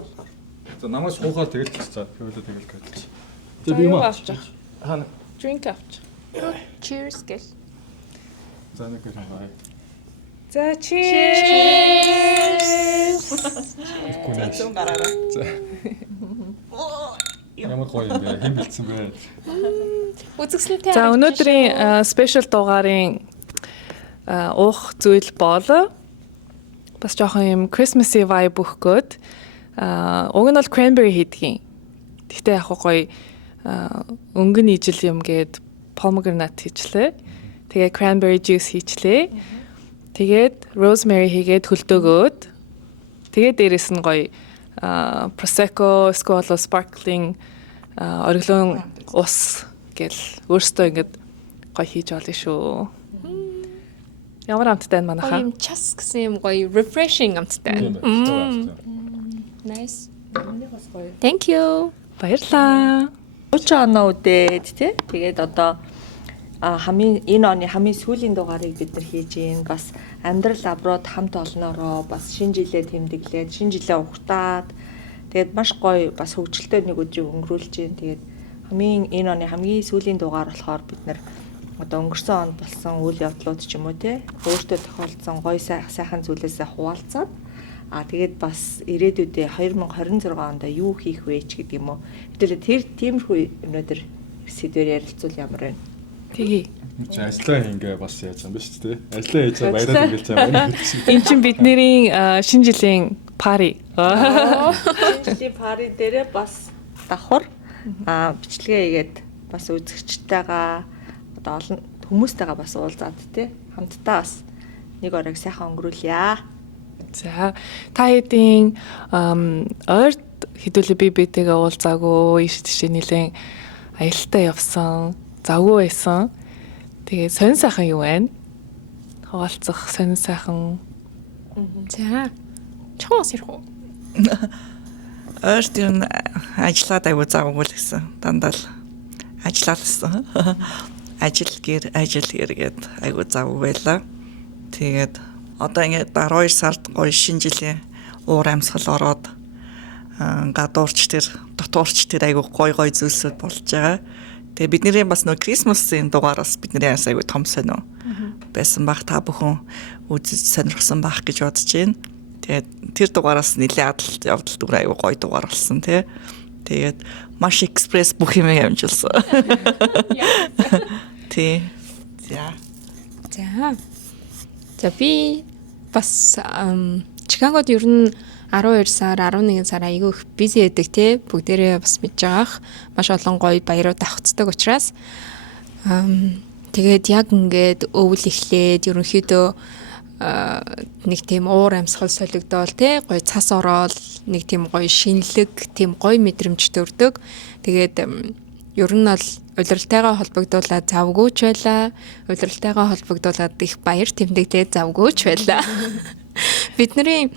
болохоор. За намайг суухаар тэгэл за хөвөлөө тэгэл гэж. За би авч. Хаана Drink авч. Cheers гэл. за нэг юм аа. За cheers. Зүүн гараараа. Ямар гоё юм бэ? Хэн бэлдсэн бэ? Үзэгсэлтэй. За өнөөдрийн спешиал дугаарын уух зүйл бол бас жоохон юм Christmas-y vibe өгөхгүйд уг нь бол cranberry хийдгийн. Гэхдээ яг гоё өнгөн ижил юм гээд pomegranate хийчлээ. Тэгээ cranberry juice хийчлээ. Тэгээд rosemary хийгээд хөлдөөгөөд тэгээд дээрэс нь гоё prosecco, эсвэл sparkling ориглон ус гэл өөртөө ингэж гоё хийж олно шүү. Ямар амттай байна манайхаа? Юм час гэсэн юм гоё refreshing амттай. Nice. Thank you. Баярлаа. 30 оноо үдээд тий. Тэгээд одоо хамгийн энэ оны хамгийн сүүлийн дугаарыг бид нар хийж гин бас амьдрал абрууд хамт олноороо бас шинэ жилээ тэмдэглээд шинэ жилээ ухтаад тэгээд маш гоё бас хөгжилтэй нэг өдрийг өнгөрүүлж гин. Тэгээд хамгийн энэ оны хамгийн сүүлийн дугаар болохоор бид нар одоо өнгөрсөн онд болсон үйл явдлууд ч юм уу тий өөртөө тохиолдсон гоё сайхан зүйлээсээ хуваалцаад тэгээд бас ирээдүйдээ 2026 онд юу хийх вэ ч гэдэг юм уу. Хэдүүлээ тиймэрхүү өнөөдөр сэдвээр ярилцвал ямар вэ? Тэгье. За ажлаа ингээ бас яаж юм бэ шүү дээ. Ажлаа хийж байгаа баяраа хэлж байгаа. Энд чинь бидний шинэ жилийн пари. Шинэ жилийн пари дээрээ бас давхар бичлэгээ хийгээд бас үзэгчтэйгээ одоо олон хүмүүстэйгээ бас уулзаад тий хамтдаа бас нэг оройг сайхан өнгөрүүлье. За та хэдийн ойрд хэдүүлээ би битэйгээ уулзаагүй ийш тийш нэлээд аялалтаа явсан. Завгүй байсан. Тэгээ сонин сайхан юу вэ? Хаваалцах сонин сайхан. За. Чоос ирэх үү? Ойрт юу ажиллаад аягүй завгүй л гэсэн. Дандаа л ажиллаалсан. Ажил гээд аягүй завгүй байлаа. Тэгээд одоо ингээд 12 сард гоё шинэ жилийн уур амьсгал ороод гадуурч тэр дотуурч тэр аягүй гоё зүйлсүүд болж байгаа. Тэгээ бидний бас нөө Christmas-ийн дугаараас бидний аягүй том сонио байсан баг та бүхэн үзэж сонирхсан байх гэж бодож байна. Тэгээд тэр дугаараас нэлээд адалт явдал дүр аягүй гоё дугаар болсон тий. Тэгээд маш экспресс бүх юм амжилсан. Тий. За. За би бас Чикагод ер нь 12 сар 11 сар айгүй их бизи байдаг тий бүгдээрээ бас мэдж байгаах маш олон гоё баярууд авцдаг учраас тэгээд яг ингээд өвөл эхлээд ерөнхийдөө нэг тийм уур амьсгал солигдоол тий гоё цас ороод нэг тийм гоё шинэлэг тийм гоё мэдрэмж төрдөг тэгээд ер нь бол улиралтайгаа холбогдуулаад завгүйч байлаа улиралтайгаа холбогдуулаад их баяр тэмдэглээд завгүйч байлаа бидний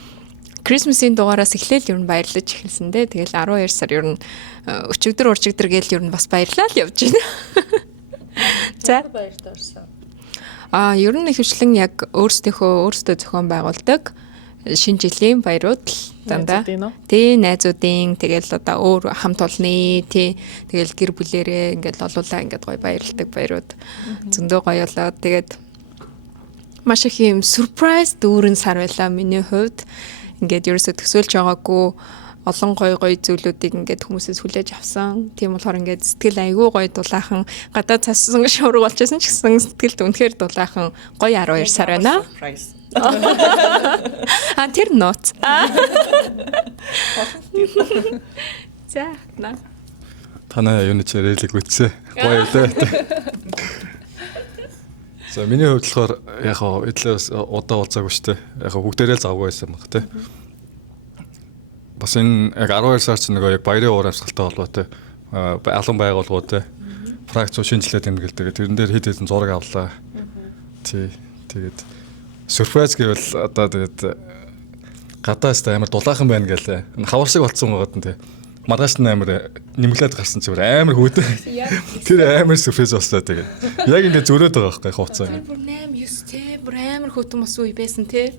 Christmas-ийн дугаараас эхлээл ер нь баярлаж эхэлсэн дээ. Тэгэл 12 сар ер нь өчигдөр урчигдөр гээл ер нь бас баярлал явж байна. За баяртай орсон. Ер нь ихэвчлэн яг өөрсдөө зохион байгуулдаг шинэ жилийн баярууд дандаа. Тий найзуудын тэгэл одоо өөр хамт олны тий тэгэл гэр бүлэрээ ингээд олуулаа ингээд гоё баярлдаг баярууд зөндөө гоё болоод тэгээд маш их юм surprise дүүрэн сар байлаа миний хувьд. Ингээд ерөөсө төсөөлж байгаагүй олон гоё зүйлүүдийг ингээд хүмүүсээс хүлээж авсан. Тийм болохоор ингээд сэтгэл айгүй гоё дулаахан гадаад цассан шуурга болчихсон ч гэсэн сэтгэлд үнэхээр дулаахан гоё 12 сар байна. Тэр нот. За на. Танаа юуны чирэлэг үтсэ. Гоё лээ. За миний хувьд болохоор яг эдлээс удаа уулзаагүй шүү дээ. Яг бүгдээрээ л завгүй байсан баг тий. Бас энэ яг 12 сар ч нэг яг баярын уур амьсгалтай холбоотой алан байгууллагууд тий. Фракц шинжилгээ тэмдэглэдэг. Тэрэн дээр хэд хэдэн зураг авлаа. Тий. Тэгээд сюрприз гэвэл одоо тэгээд гадаас та амар дулаахан байна гэлээ. Хавар шиг болцсон байгаад нь тий. Маргааш нь амар нэмглээд гарсан ч амар хүйтэй. Тэр амар сюрприз болсоо тэгээд. Яг ингэ зөрөөд байгаа байхгүй хуцаа. Бүр 8 9 те бүр амар хөтөн мос үе байсан те.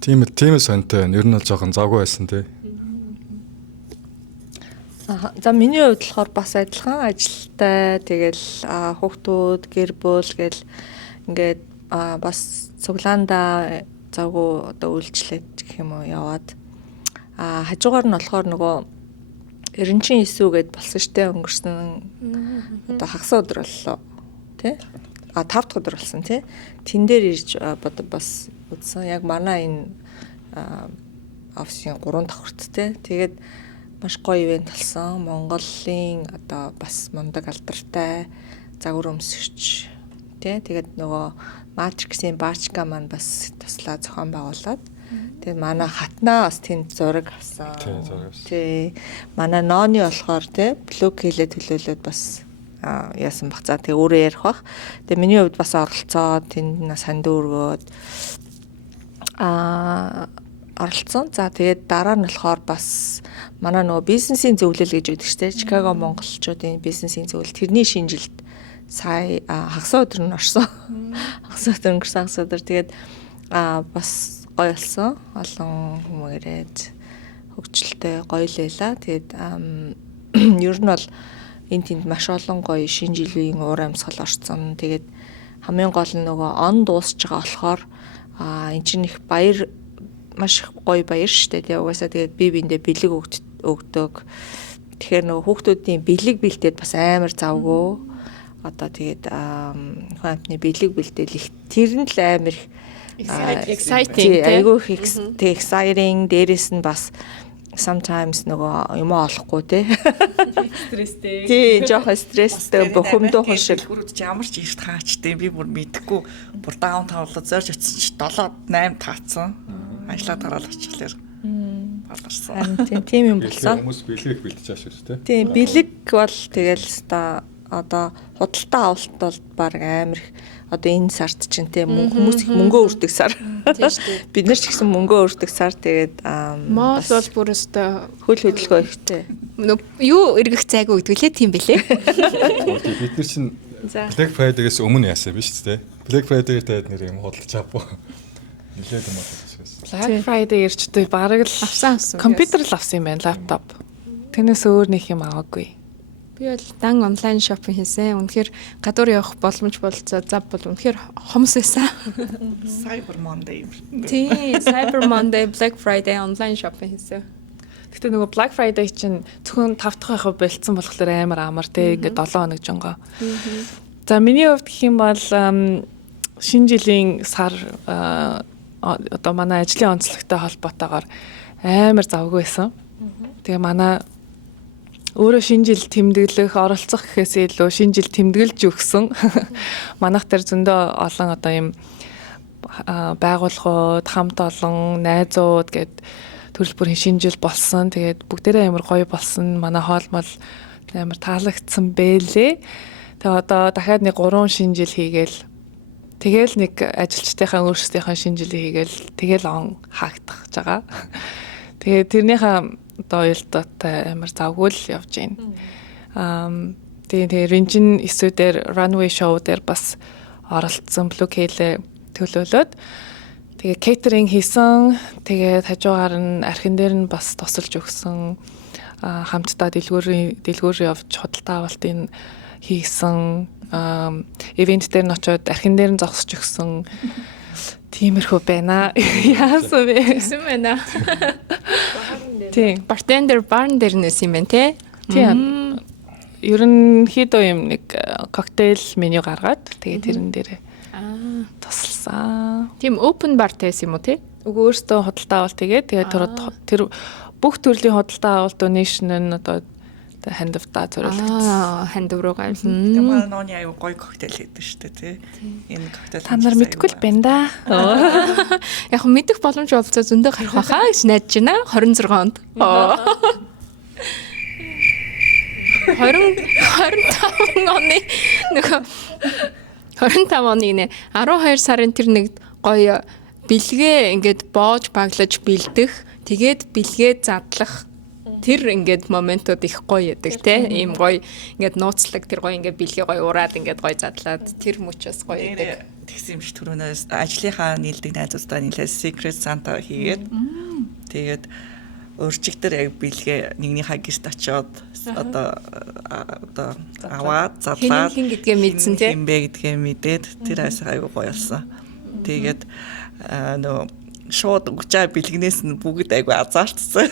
Тийм сонтой байна. Ер нь бол жоохон завгүй байсан тий. За миний хувьд болохоор бас адилхан ажилтай тэгэл хүүхдүүд гэр бүл гэл ингээд бас цуглаандаа завгүй одоо үйлчлээд гэх юм уу яваад хажуугаар нь болохоор нөгөө 99 гээд болсон штэ өнгөрсөн одоо хагас өдөр боллоо тий 5 дахь өдөр болсон тий тэн дээр ирж бас үзсэн яг манай энэ офисын 3 дахь хүрт тий тэгээд маш гоё ивент болсон. Монголын одоо бас мундаг алдартай загвар өмсгч тий тэгээд нөгөө Matrix-ийн Баачка маань бас туслаа зохион байгуулад тэгээд манай хатнаа бас тэнд зураг авсан. Тий манай Ноны болохоор тий блог хийлээ төлөөлөд бас яасан баг. За тэгээ өөрөө ярих бах. Тэгээ миний хувьд бас оролцоод тэнд нас санд өргөөд оролцсон. За тэгээд дараа нь болохоор бас манай нөгөө бизнесийн зөвлөл гэж үүдэг штэ. Чикаго монголчуудын бизнесийн зөвлөл тэрний шинжилт сая хагас өдөр нь орсон. Хагас өдөр өнгөрсөн хагас өдөр тэгээд бас гоё болсон. Олон хүмүүс ирээд хөгжилтэй гоё лээла. Тэгээд ер нь бол энэ тэнд маш олон гоё шинэ жилийн уур амьсгал орсон. Тэгээд хамгийн гол нь нөгөө он дуусж байгаа болохоор эн чинь их баяр маш их гоё баяр штэ. Тэгээ угаасаа тэгээд бие биендээ бэлэг өгдөг. Тэгэхээр нөгөө хүүхдүүдийн бэлэг бэлдээд бас амар завгүй. Одоо тэгээд хүүхдийн бэлэг бэлдээл их тэр нь л амар exciting айгүй exciting дээрэс нь бас sometimes нөгөө юм олохгүй те Стресстэй. тий жоохон стресстэй бухимдуухан шиг Хүрүүд чи ямар ч эрт хаачтай би бүр мэдхгүй бүр даун тавлаа зорж очсон чи 7-8 таацсан. Ажлаад гараад очихлаа. Баларсан. тийм юм болсон. Хүмүүс бэлэг бэлдэж байгаа шүү дээ. Тийм бэлэг бол тэгэл одоо худалдаа авалт бол баг амар их одоо энэ сард чинь те хүмүүс их мөнгөө өрдөг сар. Тийм шүү дээ. Бид нар ч гэсэн мөнгөө өрдөг сар тэгээд Моол бол бүр өстой хөл хөдөлгөөн ихтэй. юу эргэх зайгүй гэдэг лээ тийм бэлээ. Бид нар чинь Black Friday-гээс өмнө яасан биш үү? Black Friday-ээр таад нэр юм худалдаж авахгүй. Нилээд юм байна. Black Friday ирчтэй бараг л Авсан. компьютер л авсан юм байна, лаптоп. Тэрнээс өөр нэг юм аваагүй. Би бол дан онлайн шопинг хийсэн. Үнэхээр гадуур явах боломж болцоо зав бол үнэхээр хомс байсан. Cyber Monday. Тийм, Cyber Monday, Black Friday онлайн шопинг хийсэн. Гэтэ нөгөө Black Friday чинь зөвхөн 5 дахь байхад болцсон болохоор амар те ингээд 7 хоног жонго. За миний хувьд гэх юм бол шинэ жилийн сар одоо манай ажлын онцлогтой холбоотойгоор амар завгүй байсан. Тэгээ манай өөрөө шинэ жил тэмдэглэх, оролцох гэхээс илүү шинэ жил тэмдэглэж өгсөн. Манайх тэр зөндөө олон одоо юм байгууллагууд, хамт олон найзууд гээд төрөл бүрийн шинэ жил болсон. Тэгээд бүгдээрээ амар гоё болсон. Манай хоолмол амар таалагдсан бэлээ. Тэгээ одоо дахиад нэг 3 шинэ жил хийгээл тэгэл нэг ажилчдынхаа өөрсдийнхөө шинэ жилийг хийгээл тэгэл он хаагдах гэж байгаа. Тэгээ тэрнийхээ одоо уялдаатай амар завгүй л явж байна. Тэгээ Ринжин эсүүдээр runway show дээр бас оролцсон блокейлээ төлөөлөөд тэгээ кейтеринг хийсэн. Тэгээд хажуугаар нь архин дээр нь бас тусалж өгсөн. Хамтдаа дэлгүүр явж худалдаа авалтын хийсэн. Ивент дээр нь очиод архин дээр нь зогсож өгсөн. Тиймэрхүү байна. Яасан бэ? Гэсэн байна. Тийм. Bartender barn дээр нэс юм байна те. Тийм. Ерөнхийдөө юм нэг коктейл меню гаргаад тэгээ тэрэн дээр тусалсан. Тийм open bar тэс юм уу те? Уг өөртөө худалдаа авалт тэгээ тэр бүх төрлийн худалдаа авалт donation нь одоо хандвтаа зориулагдсан. Хандв руу Тэгээ гавлаа. манай нооны аюу гоё коктейл хийдэг шүү дээ тий. Энэ коктейл Та нар мэдгүй л байна да. Яг мэдэх боломж болцоо зөндөө гарах байхаа гэж найдаж байна. 26 онд. 25 оны нөгөө 25 оны нэ 12 сарын тэр нэг гоё бэлгээ ингээд боож баглаж бэлдэх тэгээд бэлгээ задлах тэр ингээд моментууд их гоё яадаг те ийм гоё ингээд нууцлаг тэр гоё ингээд бэлгээ гоё ураад ингээд гоё задлаад тэр мөчөөс гоё яадаг. тэгсэн юм ш түрүүнээс ажлынхаа нийлдэг найзуудтай нийлээ Secret Santa хийгээд тэгээд уржигдэр яг бэлгээ нэгнийхээ гэрт очиод одоо аваад задлаад хин гэдгээ мэдсэн тий. юм бэ гэдгээ мэдээд тэр айсаа аюу гоё болсон. Тэгээд нөө шууд угчаа бэлгнээс нь бүгд айгу азаалтсан.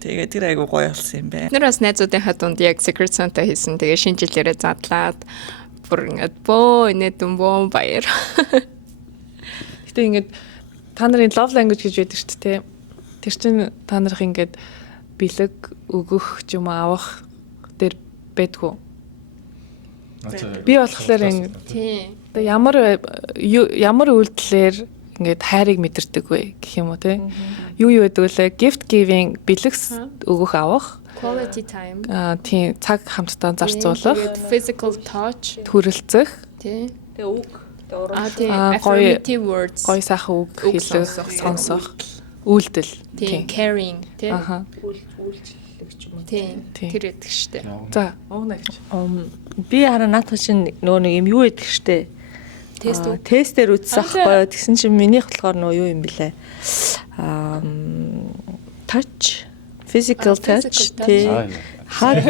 Тэгээд тэр айгу гоё болсон юм байна. Тэр бас найзуудынхаа дунд яг Secret Santa хийсэн. Тэгээ шинэ жилээрээ задлаад бүр ингээд боо инээ дүмбон баяр. Гэтэ ингээд та нарын love language гэж байдаг шүү дээ. Тэр чинь та нарыг ингээд бэлэг өгөх ч юм уу авах дээр байдгүй. Би болохоор ингээд Тийм. ямар үйлдэлээр ингээд хайрыг мэдэрдэг вэ гэх юм уу те. Юу байдаг вэ? Gift giving, бэлэгс өгөх авах. Quality time. Тийм цаг хамтдаа зарцуулах, Тэгээд physical touch. төрөлцөх, Тийм. Тэгээ үг. Тийм. гоё Affirmative words. гоё сайхан үг хэлэх, сонсох. сонсох, үйлдэл. Тийм. Caring. Тийм. Аха. Үйлчлэлэг ч юм уу. Тийм. Тийм. Тэр байдаг штэ. За, Би хараа наадах чинь нөгөө нэг юм юу гэдэг штэ. Тест үү? Тестээр үзсэн аахгүй. Тэгсэн чинь минийх болохоор нөгөө юу юм бэлээ. Touch, physical touch. Тий. Хаг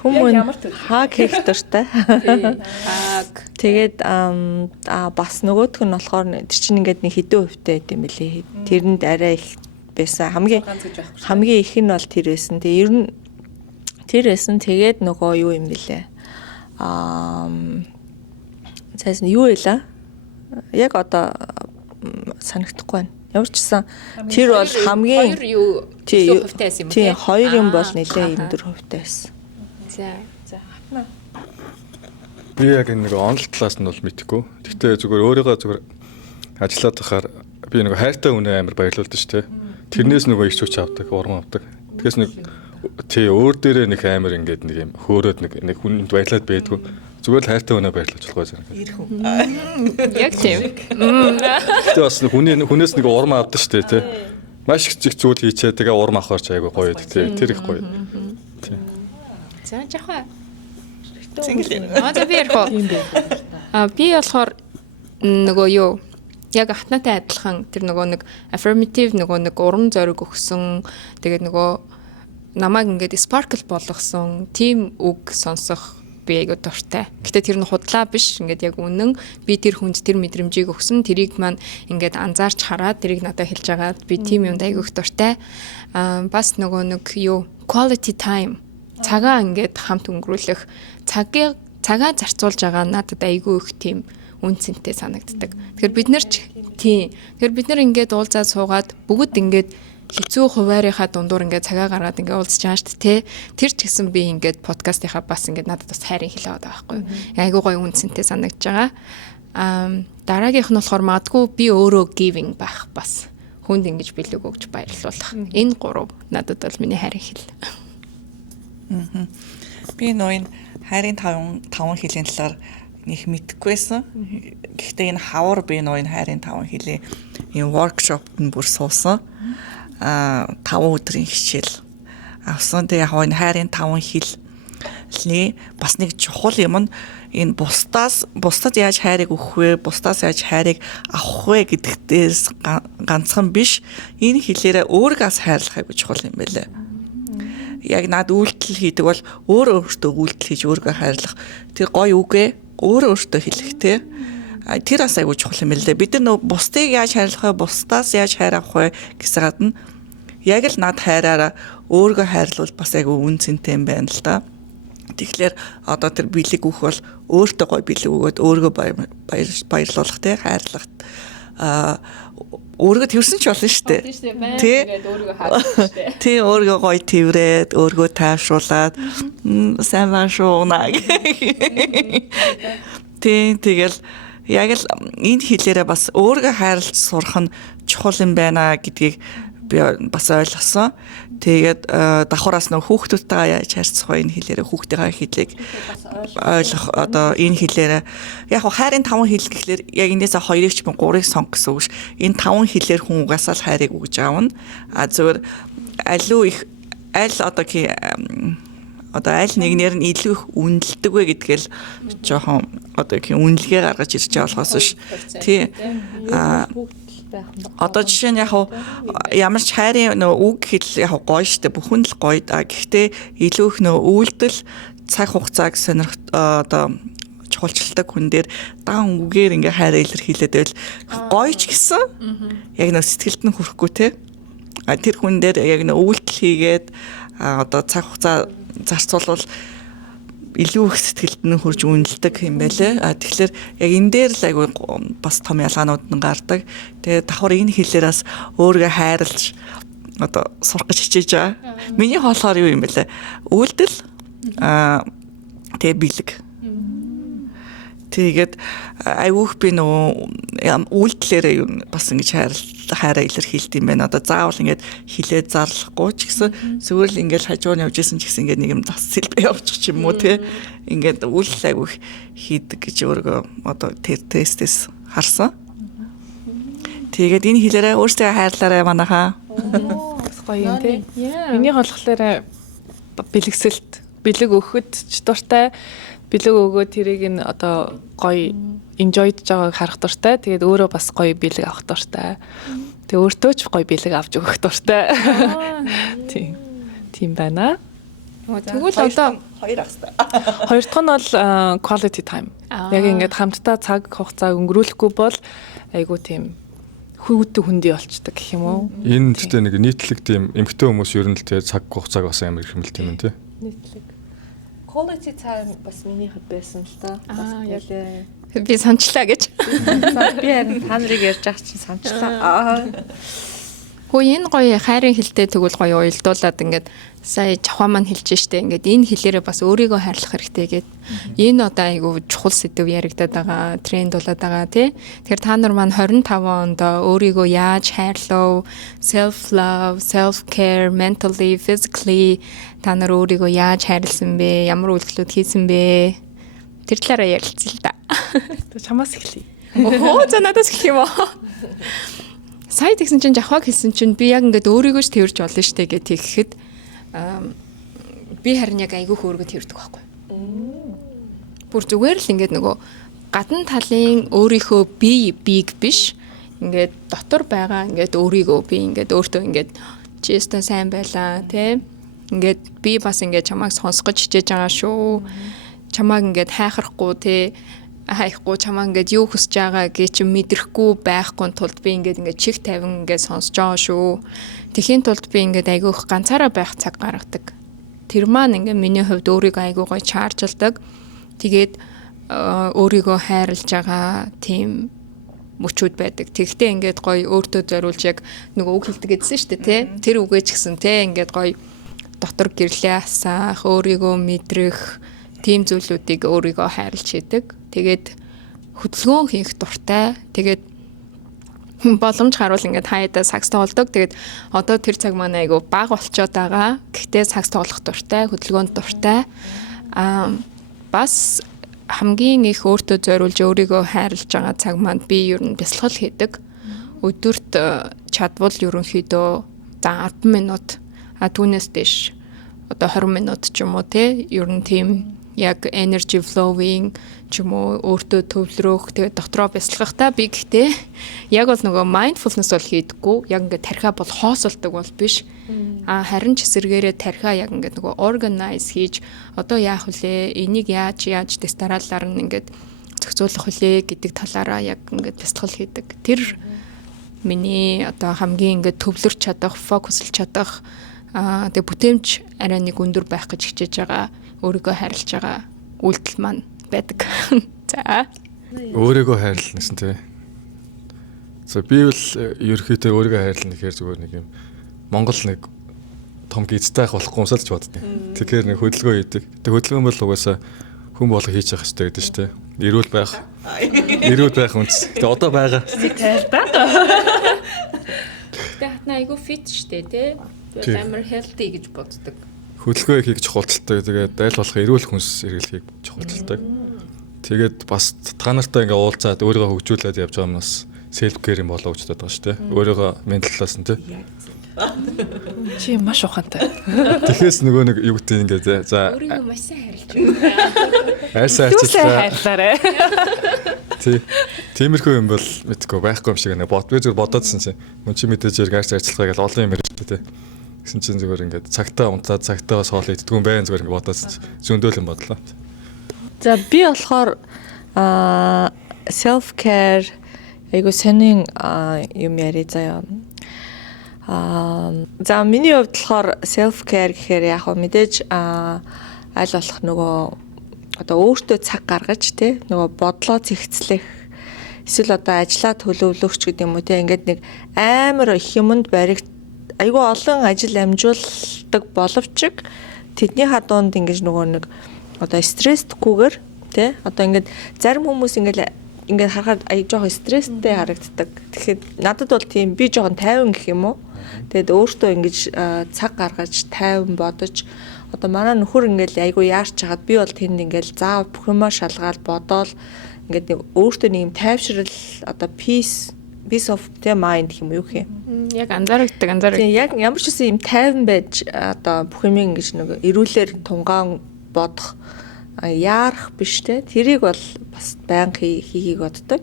хүмүүс хаг хийх дуртай. Аг. Тэгээд бас нөгөөх нь болохоор тэр чинь ингээд нэг хэдэн хувьтай байт юм бэлээ. Тэрэнд арай их байсан. Хамгийн их нь бол тэр байсан. Тэгээ ер нь тэр байсан. Тэгээд нөгөө юу юм бэлээ. Цаасан юу вэ? Яг одоо санагдахгүй байна. Ямар ч гэсэн тэр бол хамгийн хоёр юу хувьтай байсан юм тий 2 юм бол нэлээ юм 4 хувьтай байсан. За. Би яг нэг онлайн талаас нь бол мэдэхгүй. Гэхдээ зүгээр өөрийгөө зүгээр ажиллаад байхаар би нэг хайртай үнэ амар баярлуулдаг шүү дээ. Тэрнээс нөгөө их хүч авдаг, урам авдаг. Тэгээс нэг тий өөр дээрээ нэг амар ингээд нэг юм хөөрөөд нэг хүнд баярлаад байдгүй. Зүгээр л хайртай үнэ баярлаж болох байсан. Яг тийм. Гэтэ бас хүнээс нэг урам авдаг шүү дээ, тий. Маш их зүйл хийчээ тэгээ урам авахар ч айгүй гоё байдаг, тий. Тэр их гоё. Тий. За жахаа. Зингэлээ. За би ярих уу? Би болохоор нөгөө юу яг хатнатай адилхан тэр нөгөө нэг affirmative нөгөө нэг урам зориг өгсөн тэгээд нөгөө намайг ингээд sparkle болгосон team үг сонсох би айгуу дуртай. Гэтэ тэр нь худлаа биш. Ингээд яг үнэн би тэр хүнд тэр мэдрэмжийг өгсөн. Тэрийг маань ингээд анзаарч хараад тэрийг надад хэлж агаад би team юмд айгуух дуртай. Бас нөгөө нэг юу quality time цагаа ингээд хамт өнгөрүүлэх цагаа зарцуулж байгаа надад айгүй их тийм үн цэнтэй санагддаг. Тэгэхээр бид нар ч тийм. Тэгэхээр бид нар ингээд уулзаад суугаад бүгд ингээд хэцүү хуваарийнхаа дундуур ингээд цагаа гаргаад ингээд уулзч байгаа шүү дээ. Тэр ч гэсэн би ингээд подкастынхаа бас ингээд надад бас хайрын хэлээд байгаа байхгүй юу. Айгүй гоё үн цэнтэй санагдж байгаа. Дараагийнх нь болохоор магадгүй би өөрөө giving байх бас хүнд ингэж бэлэг өгч баярлуулах. Энэ гурав надад бол миний хайрын хэл. Би нойн хайрын 5 хэлний талаар нэг мэдэхгүйсэн. Гэхдээ энэ хавар би нойн хайрын 5 хэлээ энэ workshop-д нь бүр суусан. 5 өдрийн хичээл авсан. Тэгээ яг энэ хайрын 5 хэлний бас нэг чухал юм нь энэ бусдад яаж хайрыг өгөх вэ? Бусдаас яаж хайрыг авах вэ гэдэгтээс ганцхан биш. Энэ хэлээрээ өөргөөс хайрлах айгүй чухал юм байлаа. Яг над үйлдэл хийдэг бол өөртөө үйлдэл хийж өөргөө хайрлах. Тэр гоё үгээ өөртөө хэлэх те. Тэр бас айгүй чухал юм байлээ. Бид нар бусдыг яаж хайрлах вэ? Бусдаас яаж хайр авах вэ гэсэн гадна яг л над хайраараа өөргөө хайрлуул бас айгүй үн цэнтэй юм байна л да. Тэгэхээр одоо тэр бэлэг өгөх бол өөртөө гоё бэлэг өгөөд өөргөө баярлуулах те хайрлах. Өөргөө тэрсэн ч болно шүү дээ. Тий. Тий өөргөө гоё тэрврээд, өөргөө тайвшруулад сайн байна шүү наа. Тий тэгэл яг л энэ хэлээрээ бас өөргөө хайрлаж сурах нь чухал юм байна гэдгийг би бас ойлгосон. Тэгээд давхараас нөх хүүхдүүдтэйгээ яаж харьцах вэ энэ хэлээрээ хүүхдийнхээ хэлийг ойлгох одоо энэ хэлээрээ яг хайрын 5 хэл гэхлээр яг энээсээ 2-ыг ч 3-ыг сонг гэсэн үг ш. Энэ 5 хэлээр хүн угаасаа л хайрыг өгж аавна. Зөвөр аль одоо одоо аль нэгнээр нь илүү их үнэлдэг вэ гэдгээл жоохон одоо их үнэлгээ гаргаж ирж байгаа болохоос биш. Тий. Одоо жишээ нь яг ямар ч хайрын нөө үг хэл яг гоё штэ бүхэн л гоё да. Гэхдээ илүү их нөө үйлдэл цаг хугацааг сонирх одоо чухалчилдаг хүн дээр дан үгээр ингээ хайраа илэрхийлээд байвал гоё ч гэсэн яг нөө сэтгэлд нь хүрэхгүй те. Тэр хүн дээр яг нөө үйлдэл хийгээд одоо цаг хугацаа зарцуулбал илүү их сэтгэлд нь хурж үнэлдэг юм байлээ. Тэгэхээр яг энэ дээр л айгүй бас том ялгаанууд нь гардаг. Тэгээ давхар энэ хэлээрээс өөрийгөө хайрлаж одоо сурах гэж хичээж байгаа. Миний хоолоор юу юм бэлээ? Үйлдэл тэгээ бэлэг. Тэгээд айгүйх би нөгөө үйлдэлээрээ юу бас ингэж хайраа илэрхийлдэг юм байна. Одоо заавал ингэж хилээд зарлахгүй ч гэсэн зүгээр л ингэж хажуу нь явж исэн ч гэсэн ингэ нэг юм тас сэлбэ явуучих юм уу те. Ингээд үйлдэл айгүйх хийдэг гэж өөргөө одоо тестээс харсан. Тэгээд энэ хэлээрээ өөртөө хайрлаарай манайхаа. Гоё юм тий. Миний болохоор бэлгэсэлт, бэлэг өгөхөд ч дуртай. Бэлэг өгөө тэрийг нь одоо гоё enjoyж байгааг харах дуртай. Тэгээд өөрөө бас гоё бэлэг авах дуртай. Тэгээд өөртөө ч гоё бэлэг авч өгөх дуртай. Тийм байна. Тэгвэл одоо хоёр ахстай. Хоёр дахь нь бол quality time. Яг ингээд хамтдаа цаг хугацаа өнгөрүүлэхгүй бол айгуу тийм хүйтэй хүндий болчдаг гэх юм уу? Энэ гэхдээ нэг нийтлэг тийм эмгтэн хүмүүс ер нь л тэгээ цаг хугацааг бас амар их хэмэлт юм тий. Нийтлэг. Quality time бас миний хэд байсан л та. Бас ялээ. би санчлаа гэж. Би харин та нарыг ярьж байгаа чинь санчлаа. Хөө энэ гоё хайрын хэлтэй тэгвэл гоё уялдуулаад ингээд сая жавхаа маань хэлж штэ ингээд энэ хэлээрээ бас өөрийгөө хайрлах хэрэгтэй гэд энэ одоо айгу чухал сэдв яригадаад байгаа тренд болоод байгаа тий. Тэгэхээр та нар маань 25 онд өөрийгөө яаж хайрлав, self love, self care, mentally, physically та нар өөрийгөө яаж хайрлсан бэ? Ямар үйлдэлүүд хийсэн бэ? Тэр талаараа ярилцъя л да. Чамаас эхлэе. Оо за надаас эхлэх юм аа. Сая тэгсэн чинь жахаг хэлсэн чинь би яг ингээд өөрийгөө ч тэрж болно штэ гэж тэгэхэд би харин яг айгүй хөөргөд тэрдэг байхгүй. Бүр зүгээр л ингээд нөгөө гадна талын өөрийнхөө биг биш ингээд дотор байгаа ингээд өөрийгөө би ингээд өөртөө ингээд чистэ сайн байлаа тий. Ингээд би бас ингээд чамайг сонсгож хичээж байгаа шүү. Чамайг ингээд хайхрахгүй тий. Хайхгүй чамаа ингээд юу хүсэж байгаа гэж мэдрэхгүй байхгүй тулд би ингээд чих тавин ингээд сонсож байгаа шүү. Тэхийн тулд би ингээд айгүйх ганцаараа байх цаг гаргадаг. Тэр маань ингээд миний хувьд өөрийгөө айгүй гоё чаржилдаг. Тэгээд өөрийгөө хайрлаж байгаа тийм мөчүүд байдаг. Тэгтээ ингээд гоё өөртөө зориулж яг нөгөө үг хэлдэг гэдсэн шүү дээ тий. Тэр үгээ ч гэсэн тий ингээд гоё дотор гэрлээ асаах, өөрийгөө мэдрэх тийм зүйлүүдийг өөрийгөө хайрлж хийдэг. Тэгээд хөдөлгөөн хийх дуртай. Тэгээд боломж гарвал ингээд хаяада сакс тоглодог. Тэгээд одоо тэр цаг маань айгу баг болчоод байгаа. Гэхдээ сакс тоглох дуртай, хөдөлгөөнд дуртай. Бас хамгийн их өөртөө зориулж өөрийгөө хайрлаж байгаа цаг маань би ер нь бясалгал хийдэг. Өдөрт чадвал ерөнхийдөө 10 минут түүнээс дэш одоо 20 минут ч юм уу те ер нь тийм яг energy flowing ч юм уу өөртөө төвлөрөх тэгээд дотроо бясалгахтаа би гэхдээ яг бол нөгөө mindfulness бол хийдэггүй яг ингээд тархиа бол хоосолдог бол биш харин ч эсэргээрээ тархиа яг ингээд нөгөө organize хийж одоо яах вүлээ энийг яаж тестаралаар нь ингээд зохицуулах вүлээ гэдэг талаараа яг ингээд бясалгал хийдэг тэр миний одоо хамгийн ингээд төвлөрч чадах фокуслж чадах тэгээд бүтээмж арай нэг өндөр байх гэж хичээж байгаа өөрийгөө хайрлаж байгаа үйлдэл маань байдаг. За. Өөрийгөө хайрлах гэсэн тий. За би бол ерөөхдөө өөрийгөө хайрлах гэхээр зүгээр нэг юм Монгол нэг том гизтайх болохгүй юмсаа л ч боддیں۔ Тэгэхээр нэг хөдөлгөөн хийдэг. Тэг хөдөлгөөн бол угаасаа хүн болго хийж явах хэрэгтэй гэдэг шүү дээ. Эрүүл байх үндэс. Тэг одоо байгаа. Тэг хатна айгу фит штэ тий. Амар healthy гэж боддог. Хөдөлгөөн хийх чухалчилдаг. Тэгээд айл болох эрүүл хүнс эргэлхийг чухалчилдаг. Тэгээд бас та нартай ингээ уулзаад өөрийгөө хөгжүүлээд явж байгаа юм бас self care юм болоо гэж боддог шүү дээ. Өөрийгөө менталлаас нь тий. Чи маш ухаантай. Тэгэхээс нөгөө нэг юу гэдэг ингээд за Өөрийгөө маш сайн харилж байна. айсаа Юусаа ажиллаа. хайрлаарэ. Тий. Тиймэрхүү юм бол мэдгүй байхгүй юм шиг нэг би зүгээр бодоодсэн чинь мөн чи мэдээж яргаарч ажиллахаа гэж олон юм ярьж тээ. Гэсэн чинь зүгээр ингээд цагтаа унтаад цагтаа бас хоол иддэггүй юм байна зүгээр ингээд бодоодсэн чинь зөндөөл юм бодлоо. За би болохоор self care айгу сонин юм яри заяа. За миний хувьд болохоор self care гэхээр яг хөө мэдээж аль болох нөгөө одоо өөртөө цаг гаргаж те нөгөө бодлоо зэгцлэх эсвэл одоо ажлаа төлөвлөгч гэдэг юм уу те ингээд нэг амар их юмд баригт айгу олон ажил амжуулдаг боловч тэдний хадуунд ингэж нөгөө нэг одоо стресстгүйгээр те одоо ингээд зарим хүмүүс ингээд харахад жоохон стресстэй харагддаг. Тэгэхээр надад бол тийм би жоохон тайван гэх юм уу. Тэгэд өөртөө ингэж цаг гаргаж тайван бодож одоо манай нөхөр ингээл айгу яарч чагаад би бол тэнд ингээл заав бүх юмаа шалгаад бодоол ингээд нэг өөртөө нэг юм тайвшрал одоо peace of the mind гэх юм юу гэх юм. Яг анзаардаг. Тийм яг ямар ч үсэн юм тайван байж одоо бүх юм ингэж нэг эрүүлэр тунгаан бодох яарах биш те тэрийг бол бас байнга хийхийг боддог.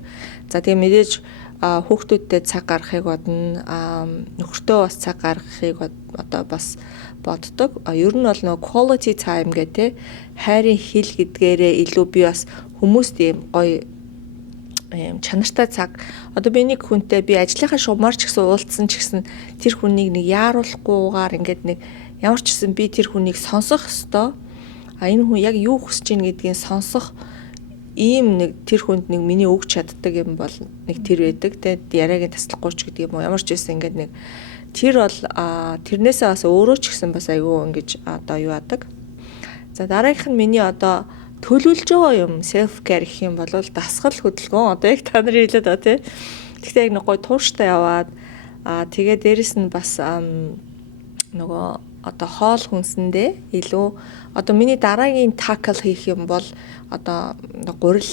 За тэгээ мэдээж хүүхдүүдтэй цаг гаргахыг бодно. Нөхөртөө бас цаг гаргахыг одоо бас боддог. Ер нь бол нөгөө quality time гэдэг хайрын хил гэдгээрээ илүү би бас хүмүүст ийм гоё чанартай цаг. Одоо би нэг хүнтэй би ажлынхаа шугамар ч гэсэн уулзсан ч гэсэн тэр хүнийг нэг яаруулахгүйгээр ингээд нэг ямар ч гэсэн би тэр хүнийг сонсох ёстой. Энэ хүн яг юу хүсэж ийн гэдгийг сонсох ийм нэг тэр хүнд нэг миний өгч чаддаг юм бол нэг тэр байдаг те яриагийн таслахгүй ч гэдэг юм уу ямар ч байсан ингээд нэг тэр бол тэрнээсээ бас өөрөө ч гэсэн бас айгүй ингэж одоо юу адаг. За дараагийнх нь миний одоо төлөвлөж байгаа юм self care гэх юм бол дасгал хөдөлгөөн одоо яг та нарын хэлээд байгаа те. Гэхдээ яг нэг гой тууштай яваад тэгээ дээрэс нь бас нөгөө одоо хоол хүнсэндээ илүү одоо миний дараагийн tackle хийх юм бол одоо гурил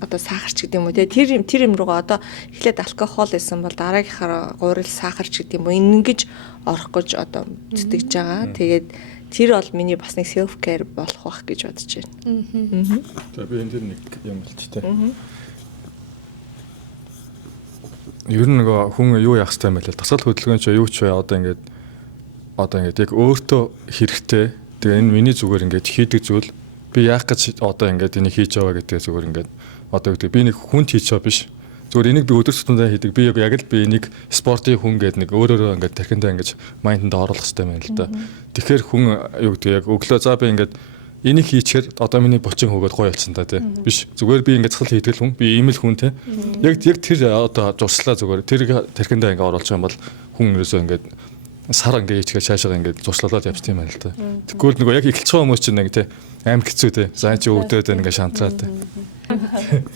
одоо сахарч гэдэг юм уу тэр юм руугаа одоо эхлээд алкогол байсан бол дараагийнхаараа гурил сахарч гэдэг юм уу ингэж орох гэж одоо зүтгэж байгаа. Тэгээд тэр бол миний бас нэг self care болох байх гэж бодож байна. За би энэ нэг юм л ч тээ. Ер нь нөгөө хүн юу яах хэрэгтэй юм бэ лээ. Дасгал хөдөлгөөн ч юу ч вэ одоо ингээд яг өөртөө хэрэгтэй. Тэгээ энэ миний зүгээр ингээд хийдэг зүйл би яах гэж одоо ингээд энийг хийж байгаа гэдэг зүгээр ингээд одоо гэдэг би нэг хүнд хийж байгаа биш. Зүгээр энийг би өдөр тутамдаа хийдэг. Би яг л би энийг спортын хүн гэдэг нэг өөрөөрөө ингээд тархиндаа ингээд майнданд оруулах хэрэгтэй юм л да. Тэгэхээр хүн юу гэдэг яг өглөө за би ингээд энийг хийчихээр одоо миний булчин хөөгд гоё болцсон та тий. Биш. Зүгээр би ингээд цахал хийдэг хүн. Би ийм л хүн тий. Яг тэр одоо зурслаа зүгээр тэр тархиндаа ингээд оруулж байгаа юм бол хүн ерөөсөө ингээд сар ингээ ичгээ цаашаа ингээ зуршлуулад явчих юм байна л да. Тэгвэл нөгөө яг эхэлж байгаа хүмүүс чинь нэг тий аим хэцүү тий. За чи өвдөд ингээ шантраад тий.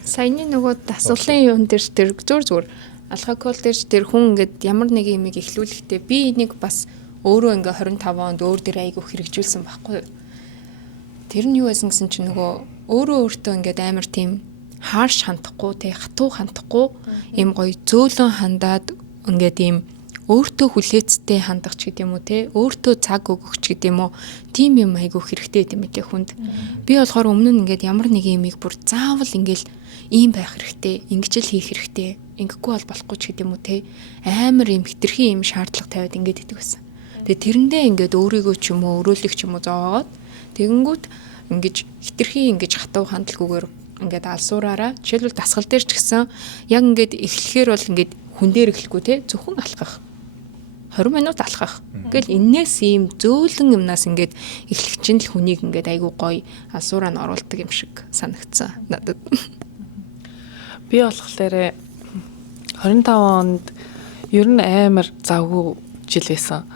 Саяны нөгөө дасгалын юун дээр тэр зүгээр алкогол дээр тэр хүн ингээд ямар нэг юмыг эхлүүлэхдээ би энийг бас өөрөө ингээ 25 онд өөр дээр айгүйх хэрэгжүүлсэн байхгүй. Тэр нь юу байсан гэсэн чинь нөгөө өөртөө ингээд амар тийм харш хандахгүй тий хатуу хандахгүй юм гоё зөөлөн хандаад ингээд ийм өөртөө хүлээцтэй хандах ч гэдэм үү те өөртөө цаг өгөх ч гэдэм үү тийм юм айгуу хэрэгтэй гэдэг мэт хүнд би болохоор өмнө нь ингээд ямар нэг юмыг бүр заавал ингээл ийм байх хэрэгтэй ингэж л хийх хэрэгтэй ингэхгүй бол болохгүй ч гэдэм үү те амар юм хитрхи юм шаардлага тавиад ингээд идэг байсан. Тэгээ тэрэндээ ингээд өөрийгөө ч юм уу өрөөлөх ч юм уу зовоогоод тэгэнгүүт ингэж хитрхи ингэж хатуу хандлаггүйгээр ингээд алсуураараа жишээлбэл дасгал дээр ч гэсэн яг ингээд эхлэхээр бол ингээд хүн дээр эхлэхгүй те зөвхөн алхах 20 минут алхах. Ингээл энээс ийм зөөлөн юмнаас ингээд эхлэх чинь л хүнийг ингээд айгуу гоё алсуураа нь оруулдаг юм шиг санагдсан надад. Би болохоор 25 онд ер нь амар завгүй жил байсан.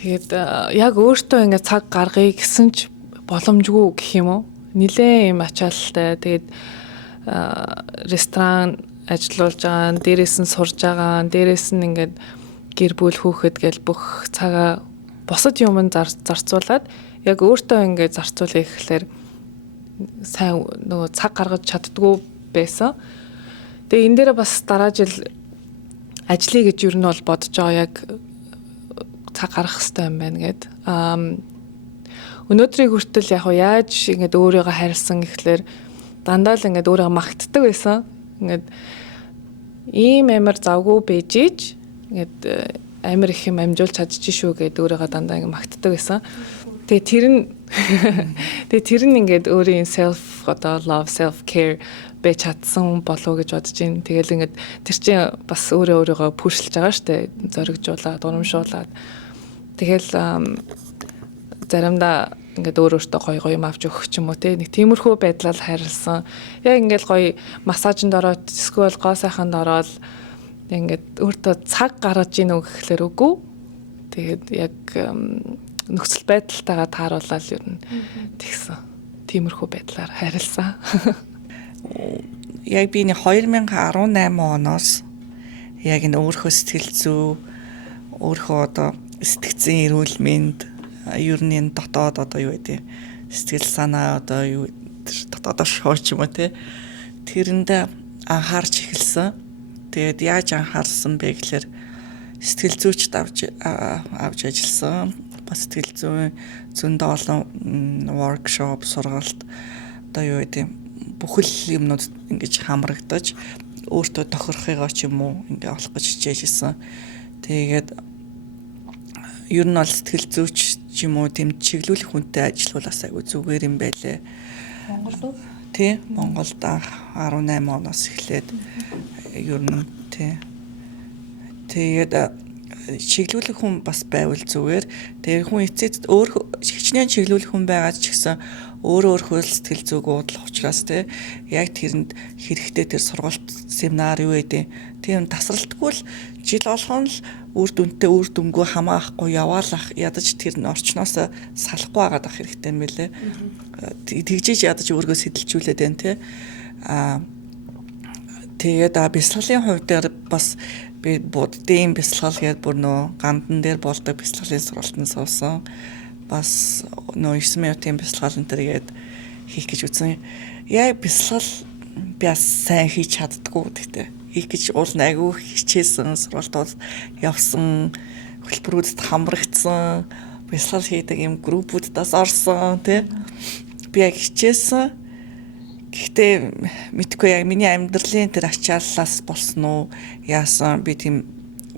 Тэгээд яг өөртөө ингээд цаг гаргая гэсэн ч боломжгүй гэх юм уу? Нилээ юм ачаалттай. Тэгээд ресторан ажиллуулж байгаа, дээрээс нь сурж байгаа, дээрээс нь ингээд гэр бүл хүүхэд гэл бүх цагаа босод юмд зарцуулаад яг өөртөө ингээд зарцуулъя гэхлээр сайн нөгөө цаг гаргаж чаддгүй байсан. Тэгээ энэ дээр бас дараа жил ажлыг гэж юу нь бол бодож байгаа яг цаг гаргах хэрэгтэй юм байна гэд. Өнөөдрийг хүртэл яг яаж ингэж өөрийгөө харьсан гэхлээр дандаа л ингэж өөрийгөө магтдаг байсан. Ингэж ийм амар завгүй байж ич ингэж амар их юм амжуулж чадчих шүү гэд өөрийгөө дандаа ингэ магтдаг байсан. Тэгээ тэр нь ингэж өөрийн self одоо love self care байж чадсан болов гэж бодож байна. Тэгэл ингэж тэр чинь бас өөрийгөө пүшлж байгаа штэ зоригжуулаад урамшуулаад тэгэл заримдаа ингээд өөртөө гоё юм авч өгөх ч юм уу те нэг тиймэрхүү байдлаар харилсан. Яг ингээд гоё массажинд ороод эсвэл гоо сайханд ороод ингээд өөртөө цаг гаргаж ийн үг гэхлээр үгүй. Тэгээд яг нөхцөл байдалтайгаа тааруулаад ер нь тэгсэн. Тиймэрхүү байдлаар харилсан. Яг би 2018 оноос яг энэ өөрийнхөө сэтгэл зүй өөрийнхөө одоо сэтгцэн эрүүл мэнд ер нь дотоод одоо юу гэдэг сэтгэл санаа одоо юу дотоод шооч юм уу те тэрэнд анхаарч эхэлсэн. Тэгээд яаж анхаарсан бэ гэхээр сэтгэл зүйчд авч ажилласан. Бас сэтгэл зүйндээ олон workshop сургалт одоо юу гэдэг бүхэл юмнууд ингэж хамрагдаж өөртөө тохирохыгоо ч юм уу ингээ олох гэж хичээжсэн. Тэгээд ер нь бол сэтгэл зүйч ч юм уу тэм чиглүүлэх хүнтэй ажиллавал айгүй зүгээр юм байлээ. Монголд уу? Тий, Монголд 18 оноос эхлээд ер нь тий. Тэгээд чиглүүлэх хүн бас байвал зүгээр. Тэгээд хүн эцэд өөр хичнээн чиглүүлэх хүн байгаа ч гэсэн өөрөө сэтгэл зүг уудлах учраас тий яг тэрэнд хэрэгтэй тэр сургалт семинар юу гэдэг тийм тасралтгүй л жил болгон л үр дүнтэй үр дүнгүй хамаахгүй яваалах ядаж тэр нь орчноос салахгүй байгаад ах хэрэгтэй юм билэ. Тэгжиж ядаж өөргөө сэтэлжүүлээд байна тий. Тэгээд бясалгалын хувьд дээр бас би буддийн бясалгал гээд бүр нөө гандан дээр болдог бясалгалын сургалтанд суусан. Бас нөө 9 минутын бясалгал энэ төргээд хийх гэж үзсэн. Яг бясалгал би сайн хийж чаддгүй гэхдээ хийх гэж уул айгүй хичээсэн сургалтууд явсан хөлбөрүүдэд хамрагдсан бясалгал хийдэг юм группуудаас орсон тий би яг хичээсэн. Гэхдээ мэдгүй яг миний амьдралын тэр ачааллаас болсон уу яасан би тийм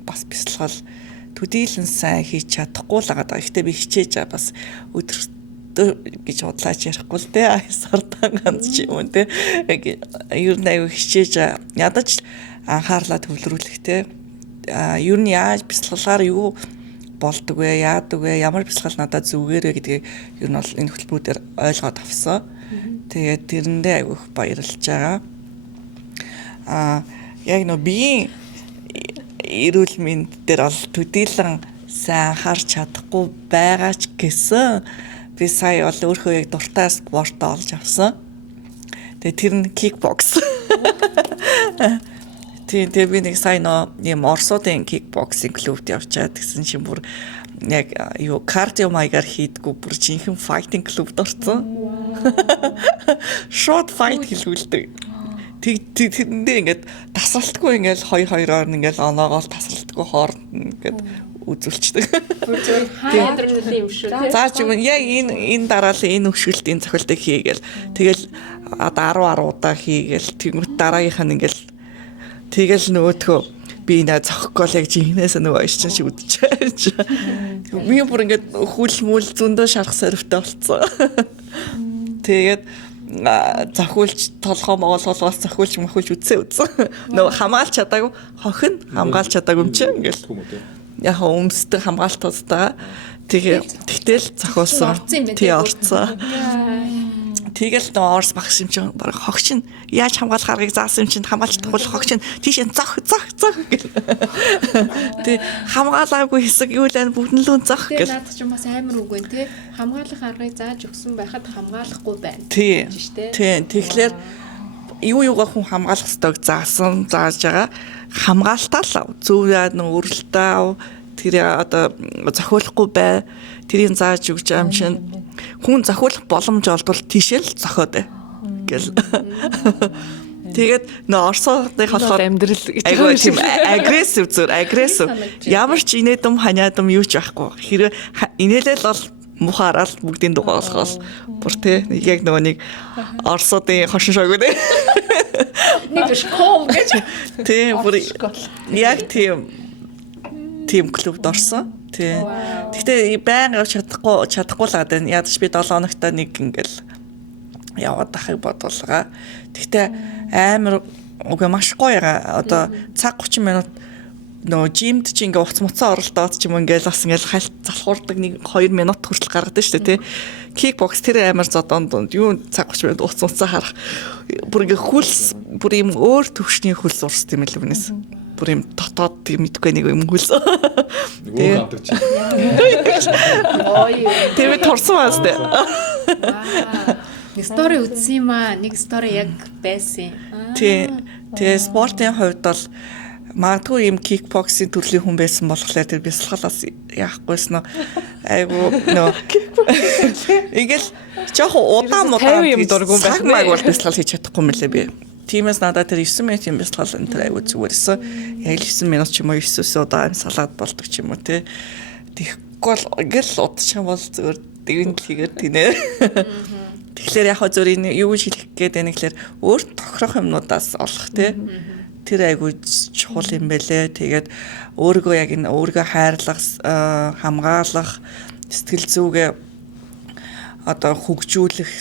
бас бясалгал төдийлэн сайн хийж чадахгүй л байгаа. Гэхдээ би хичээж бас өдөртөө гэж бодлаач ярихгүй л дээ. Сардан ганц ч юм уу те. Яг ер нь аюу хичээж ядаж анхаарлаа төвлөрүүлэх те. Ер нь яаж бясалгалаар юу болдог вэ? Яадаг вэ? Ямар бясалгал надад зүгээр вэ гэдгийг ер нь бол энэ хөтөлбөрүүдээр ойлгоод авсан. Тэгээд тэрэндээ аюу их баярлж байгаа. Яг нөө биеийн эрүүл мэнд дээр бол төдийлөн сайн анхаарч чадахгүй байгаа ч гэсэн би сая бол өөрөө яг дуртай спорт олж авсан. Тэгээ тэр нь кикбокс. Тэгээ би нэг сая юм Оросуудын кикбоксинг клубт явчаад гэсэн чинь бүр яг юу кардио маягаар хийдгүү бүр жинхэнэ файтинг клубт орсон. Short fight хэлүүлдэг. Тэрэндээ ингээд тасралтгүй ингээд хоёр-хоёроор ингээд оноогоол тасралтгүй хооронд ингээд үзүүлчихдэг. Хаа адреналин юм шүү. За ч юм яг энэ дараалал энэ хөшгөлтийн цохилтыг хийгээл тэгэл одоо 10 удаа хийгээл тэгмэт дараагийнх нь ингээд тэгэл нөгөөдхөө би нэ зохихгүй яг жинхнээс нөгөө ишчин шиг үдчихэж. Би бүр ингээд хүл мүл зөндөө шарах сорвтой болцсон. Тэгээд захиулж толгоо моголгоос захиулж үзсэн. Нөгөө хамгаалч чадаагүй хохин хамгаалч чадаагүй юм чи ингээл яг өмсдөг хамгаалтуудаа тэгтэл зохиулсан тий орцсон. Тэгэл нөө Орос багш юм чинь баг хогч нь яаж хамгаалах аргыг заасан юм чинь хамгаалч тахвал хогч нь тийш зох гэл. Тэг хамгаалаагүй хэсэг юу л бүгд л зох гэл. Наадах ч бас амар үг байна тий. Хамгаалах аргыг зааж өгсөн байхад хамгаалахгүй байна. Тий. Тэгэхээр юугаа хүн хамгаалах ёстойг зааж байгаа хамгаалтаа л зөв өөрлөлтөө тэр одоо зохиулахгүй бай тэрийг зааж өгч юм чинь хүн зохиулах боломж олдвол тийшэл зохиод гэл. Тэгээд нөө орсоодыг болохоор амьдрал гэж айгүй тийм агрессив. Ямар ч инээдэм ханиадам юу ч байхгүй. Хэрэг инээлэл бол мухаарал бүгдийн дугаа болохоос бүр тий яг нөгөө нэг орсоодын хошин шог үү. Нэг школ гэж. Тий бүр яг тийм клубд орсон. Тий. Гэхдээ байнга чадахгүй л гадаа. Ядаж би 7 хоногт нэг ингээл яваад ахыг бодуулгаа. Гэхдээ амар үгүй маш гоё яга. Одоо цаг 30 минут нөө жимд чи ингээ уц муцаа оролдоод ч юм ингээл бас ингээл хальт залхуурдаг нэг 2 минут хүртэл гаргадаг шүү дээ тий. Кикбокс тэр амар зодонд юу цаг 30 минут уц муцаа харах. Бүр ингээ хөлс бүр юм өөр төвшний хөлс урс тийм л үнэс. Бүр юм дотоод тийм мэдгүй нэг юм хөлс. Өөр хамдаг чи. Тэр турсан баас дээ. Нэг стори үзсэн юм аа. Нэг стори яг байсан. Тий. Тэгээ спортын хувьд бол магадгүй юм кикбоксing төрлийн хүн байсан болохоор тэр бясалгалаас яахгүйсэн нөө айгу нөө ингээл жоохон удаан юм дургуун байх маяг бол бясалгал хийж чадахгүй мөлий би. Тиймээс надад тэр 9 минутын бясалгал энэ тэр айгу зүгээрсэн. Яг 9 минут ч юм уу 9-өөс удаа салаад болдог ч юм уу тий. Тэгэхгүй бол ингээл удчих бол зүгээр дэгэн хийгээд тинэ. Тэгэхээр яг зөв энэ юу гэж хэлэх гээд байна гэхээр өөр тохирох юмнуудаас олох тий. Тэр айгуу чухал юм бэлээ. Тэгээд өөрийгөө яг энэ өөрийгөө хайрлах, хамгаалах, сэтгэл зүгээ одоо хөгжүүлэх,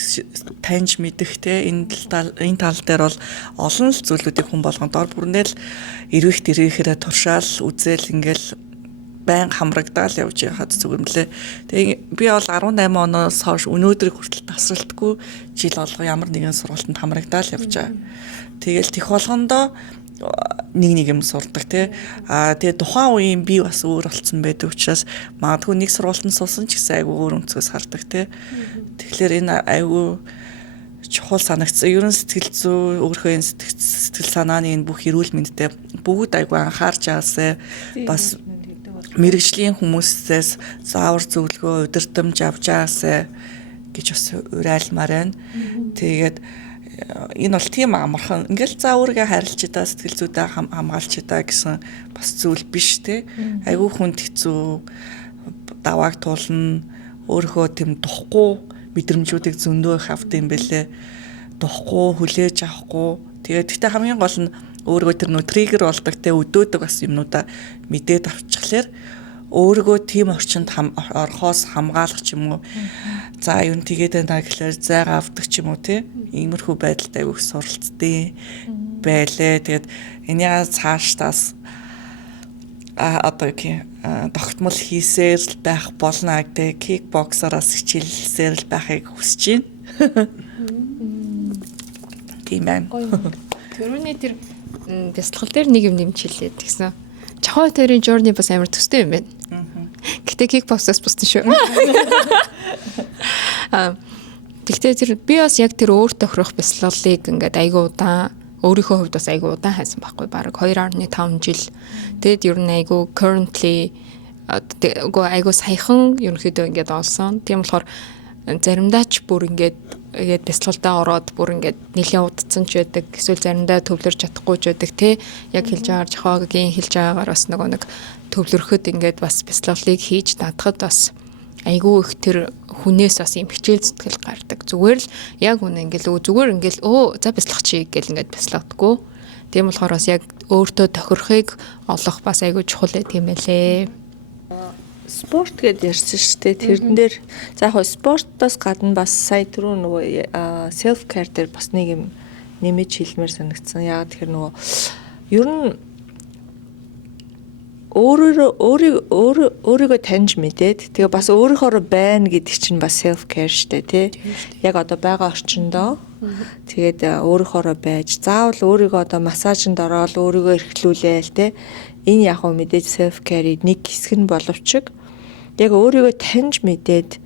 таньж мэдэх те энэ тал дээр бол олон л зүйлүүдийг хүн болгоно. Дор бүрнээл эрвэх дэргэхээрээ туршаал, үзэл ингээл байн хамрагдаал явж яхад зүгээр мөлий. Тэгээ би бол 18 оноос хойш өнөөдрийг хүртэл тасралтгүй жил болго ямар нэгэн сургалтанд хамрагдаал явж байгаа. Тэгэл тех болгондоо нэг юм сурдаг тий. Тэгээ тухайн үеийн би бас өөр болсон байдаг учраас магадгүй нэг сургалтанд суусан ч гэсэн айгүй өөр өнцгөөс хардаг тий. Тэгэхээр энэ айгүй чухал санагдсан. Ерөн сэтгэл зүй, өөрийнхөө энэ сэтгэл санааны энэ бүх эрүүл мэндтэй бүгд айгүй анхаарч яасаа бас мэрэгжлийн хүмүүсээс заавар зөвлөгөө, удирдамж авч яасаа гэж бас уриалмаар байна. Тэгээд энэ бол тийм амархан ингээл за өөрийгөө хайрлж чадаа сэтгэл зүйдээ хамгаалж чадаа гэсэн бас зүйл биш те айгүй хүнд хэцүү давааг туулна өөрийнхөө тийм духгүй мэдрэмжүүдийг зөндөө их авт юм бэлээ духгүй хүлээж авахгүй тэгээд гэхдээ хамгийн гол нь өөрийгөө тэр нөө триггер болдог те өдөөдөг бас юмнуудаа мэдээд авчихлаэр өөрийгөө тийм орчинд орхоос хамгаалах ч юм уу за юу тэгээд байна гэхэлэр зайгаа авдаг ч юм уу тий иймэрхүү байдалд айгүйх суралцдیں۔ Байлээ тэгээд энийгээ цаашдаас одоо тогтмол хийсээр л байх болно гэдэг кикбоксараас хичээлсээр л байхыг хүсэж байна. Тийм байна. Тэрүүний тэр бясалгал дээр нэг юм нэмж хэлээд гэсэн. Чахаа тэрийн journey бас амар төстэй юм байна. Гэтэ кикбоксаас бусдаа шүү. Тэгтээ тэр би бас яг тэр өөр тохирох бясалгалыг ингээд айгуу удаан өөрийнхөө хувьд бас айгуу удаан хайсан байхгүй баг 2.5 жил. Тэгэд ер нь айгуу currently айгуу саяхан ерөнхийдөө ингээд олсон. Тийм болохоор заримдаа ч бүр ингээд бясалгалдаа ороод бүр ингээд нэлээд удацсан ч байдаг. Эсвэл заримдаа төвлөрч чадахгүй ч байдаг те. Яг хэлж байгаагаар жахаагийн хэлж байгаагаар бас нэг төвлөрөхөд ингээд бас бясалгалыг хийж даадахад бас айгүй их тэр хүнээс бас юм хичээл зүтгэл гардаг. Зүгээр л яг үнэ ингээл зүгээр ингээл за бяцлах чи гэл ингээд бяцлагдаггүй. Тийм болохоор бас яг өөртөө тохирохыг олох бас айгүй чухал байдаг юм байлээ. Спорт гэдээ ярьсан шүү дээ. Тэрэн дээр за яг спортоос гадна бас сая түрүү нөгөө self care дээр бас нэг юм нэмэж хэлмээр санагдсан. Яг тэгэхээр нөгөө ер нь өөрийгөө таньж мэдээд тэгээ бас өөрийнхөө байна гэдэг чинь бас self care штэ тий. Яг одоо байгаа орчиндөө тэгээд өөрийнхөө байж заавал өөрийгөө одоо массажинд ороод өөрийгөө эрхлүүлээл тий. Энэ яг хөө мэдээж self care-ийн нэг хэсэг нь боловч яг өөрийгөө таньж мэдээд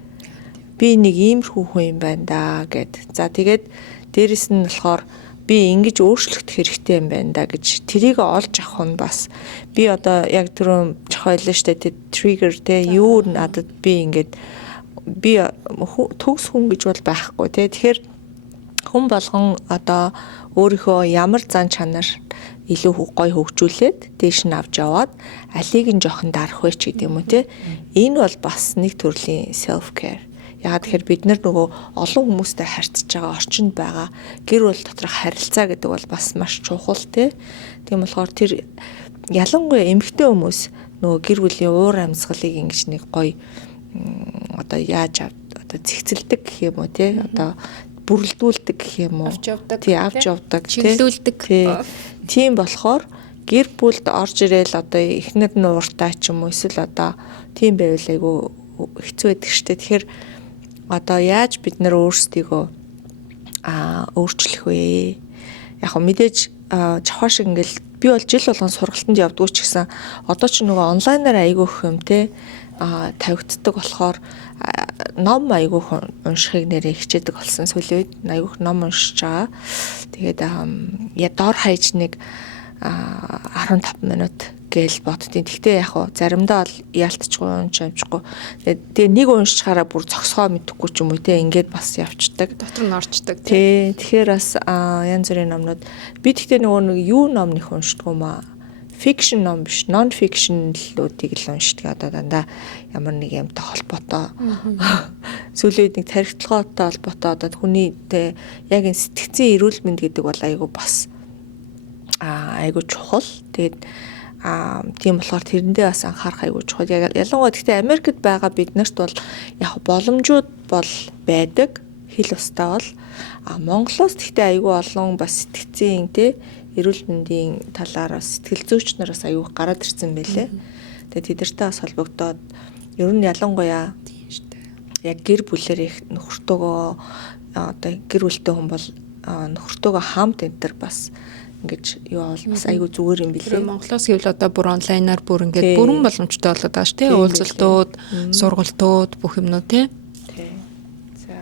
би нэг иймэрхүү хүн юм байна да гэд. За тэгээд дээрэс нь болохоор би ингэж өөрчлөгдөх хэрэгтэй юм байна да гэж тэрийг олж авах нь бас би одоо яг түрүү чухайлаа штэ тэ триггер тэ юу надад би ингэж би төгс хүн гэж бол байхгүй тэ тэгэхээр хүн болгон одоо өөрийнхөө ямар зан чанар илүү гоё хөгжүүлээд дээш нь авч яваад алийг нь жоохон дарах вэ ч гэдэг юм уу те. Энэ бол бас нэг төрлийн self care. Яагаад тэгэхээр бид нар нөгөө олон хүмүүстэй харьцаж байгаа орчинд байгаа гэр бүл доторх харилцаа гэдэг бол бас маш чухал те. Тийм болохоор тэр ялангуяа эмэгтэй хүмүүс нөгөө гэр бүлийн уур амьсгалыг ингэж нэг гоё одоо яаж одоо зэгцэлдэг гэх юм уу те. Одоо бүрэлдүүлдэг гэх юм уу? Тий, авч явдаг, чиглүүлдэг. Тийм болохоор гэр бүлд орж ирээл одоо эхнэр нь ууртай ч юм уу эсвэл одоо тийм байвал айгу хэцүү байдаг штэ. Тэгэхээр одоо яаж бид нар өөрсдийгөө өөрчлөх вэ? Яг хөө мэдээж жавхаа шиг ингээл би бол жил болгон сургалтанд явдгүй ч гэсэн одоо ч нөгөө онлайнаар айгу их юм те тавигддаг болохоор ном айгүйх уншихыг нэрээ хичээдэг болсон сүүлийн үед айгүйх ном уншиж байгаа. Тэгээд дор хаяж нэг 15 минут гээл боддیں۔ Тэгтээ яг хуу заримдаа бол яалтчгүй уншаамжгүй. Тэгээ нэг уншихаараа бүр зогсгоо мэдэхгүй ч юм уу те ингээд бас явцдаг. Дотор нь орчдөг тий. Тэгэхээр бас янз бүрийн номнууд би тэгтээ нөгөө нэг юу ном нэх уншдаг юм аа. Fiction ном биш, non fiction-луудыг л уншдаг. Одоо дандаа ямар нэг юмтай холбоотой. Сүүлийн үед нэг тархитлагаатай холбоотой одоо хүний яг энэ сэтгцийн эрүүл мэнд гэдэг бол айгу бас айгу чухал. Тэгээд тийм болохоор тэрэндээ бас анхаарах айгу чухал. Ялангуяа гэхдээ Америкт байгаа биднэрт бол яг боломжууд бол байдаг. Хэл устаа бол Монголоос гэхдээ айгу олон бас сэтгцийн те эрүүл мэндийн талаараас сэтгэл зүйч нараас аюух гараад ирсэн байлээ. Тэгээд тэдэртэй бас холбогдоод ер нь ялангуяа яг гэр бүлээр их нөхөртөөгөө одоо гэр бүлтэй хүн бол нөхөртөөгөө хамт энтер бас ингэж юу бол бас аюу зүгээр юм билээ. Монголоос гэвэл одоо бүр онлайнаар бүр ингээд бүрэн боломжтой болоод байгаа шүү дээ. Уулзалтууд, сургалтууд бүх юмнууд тий. За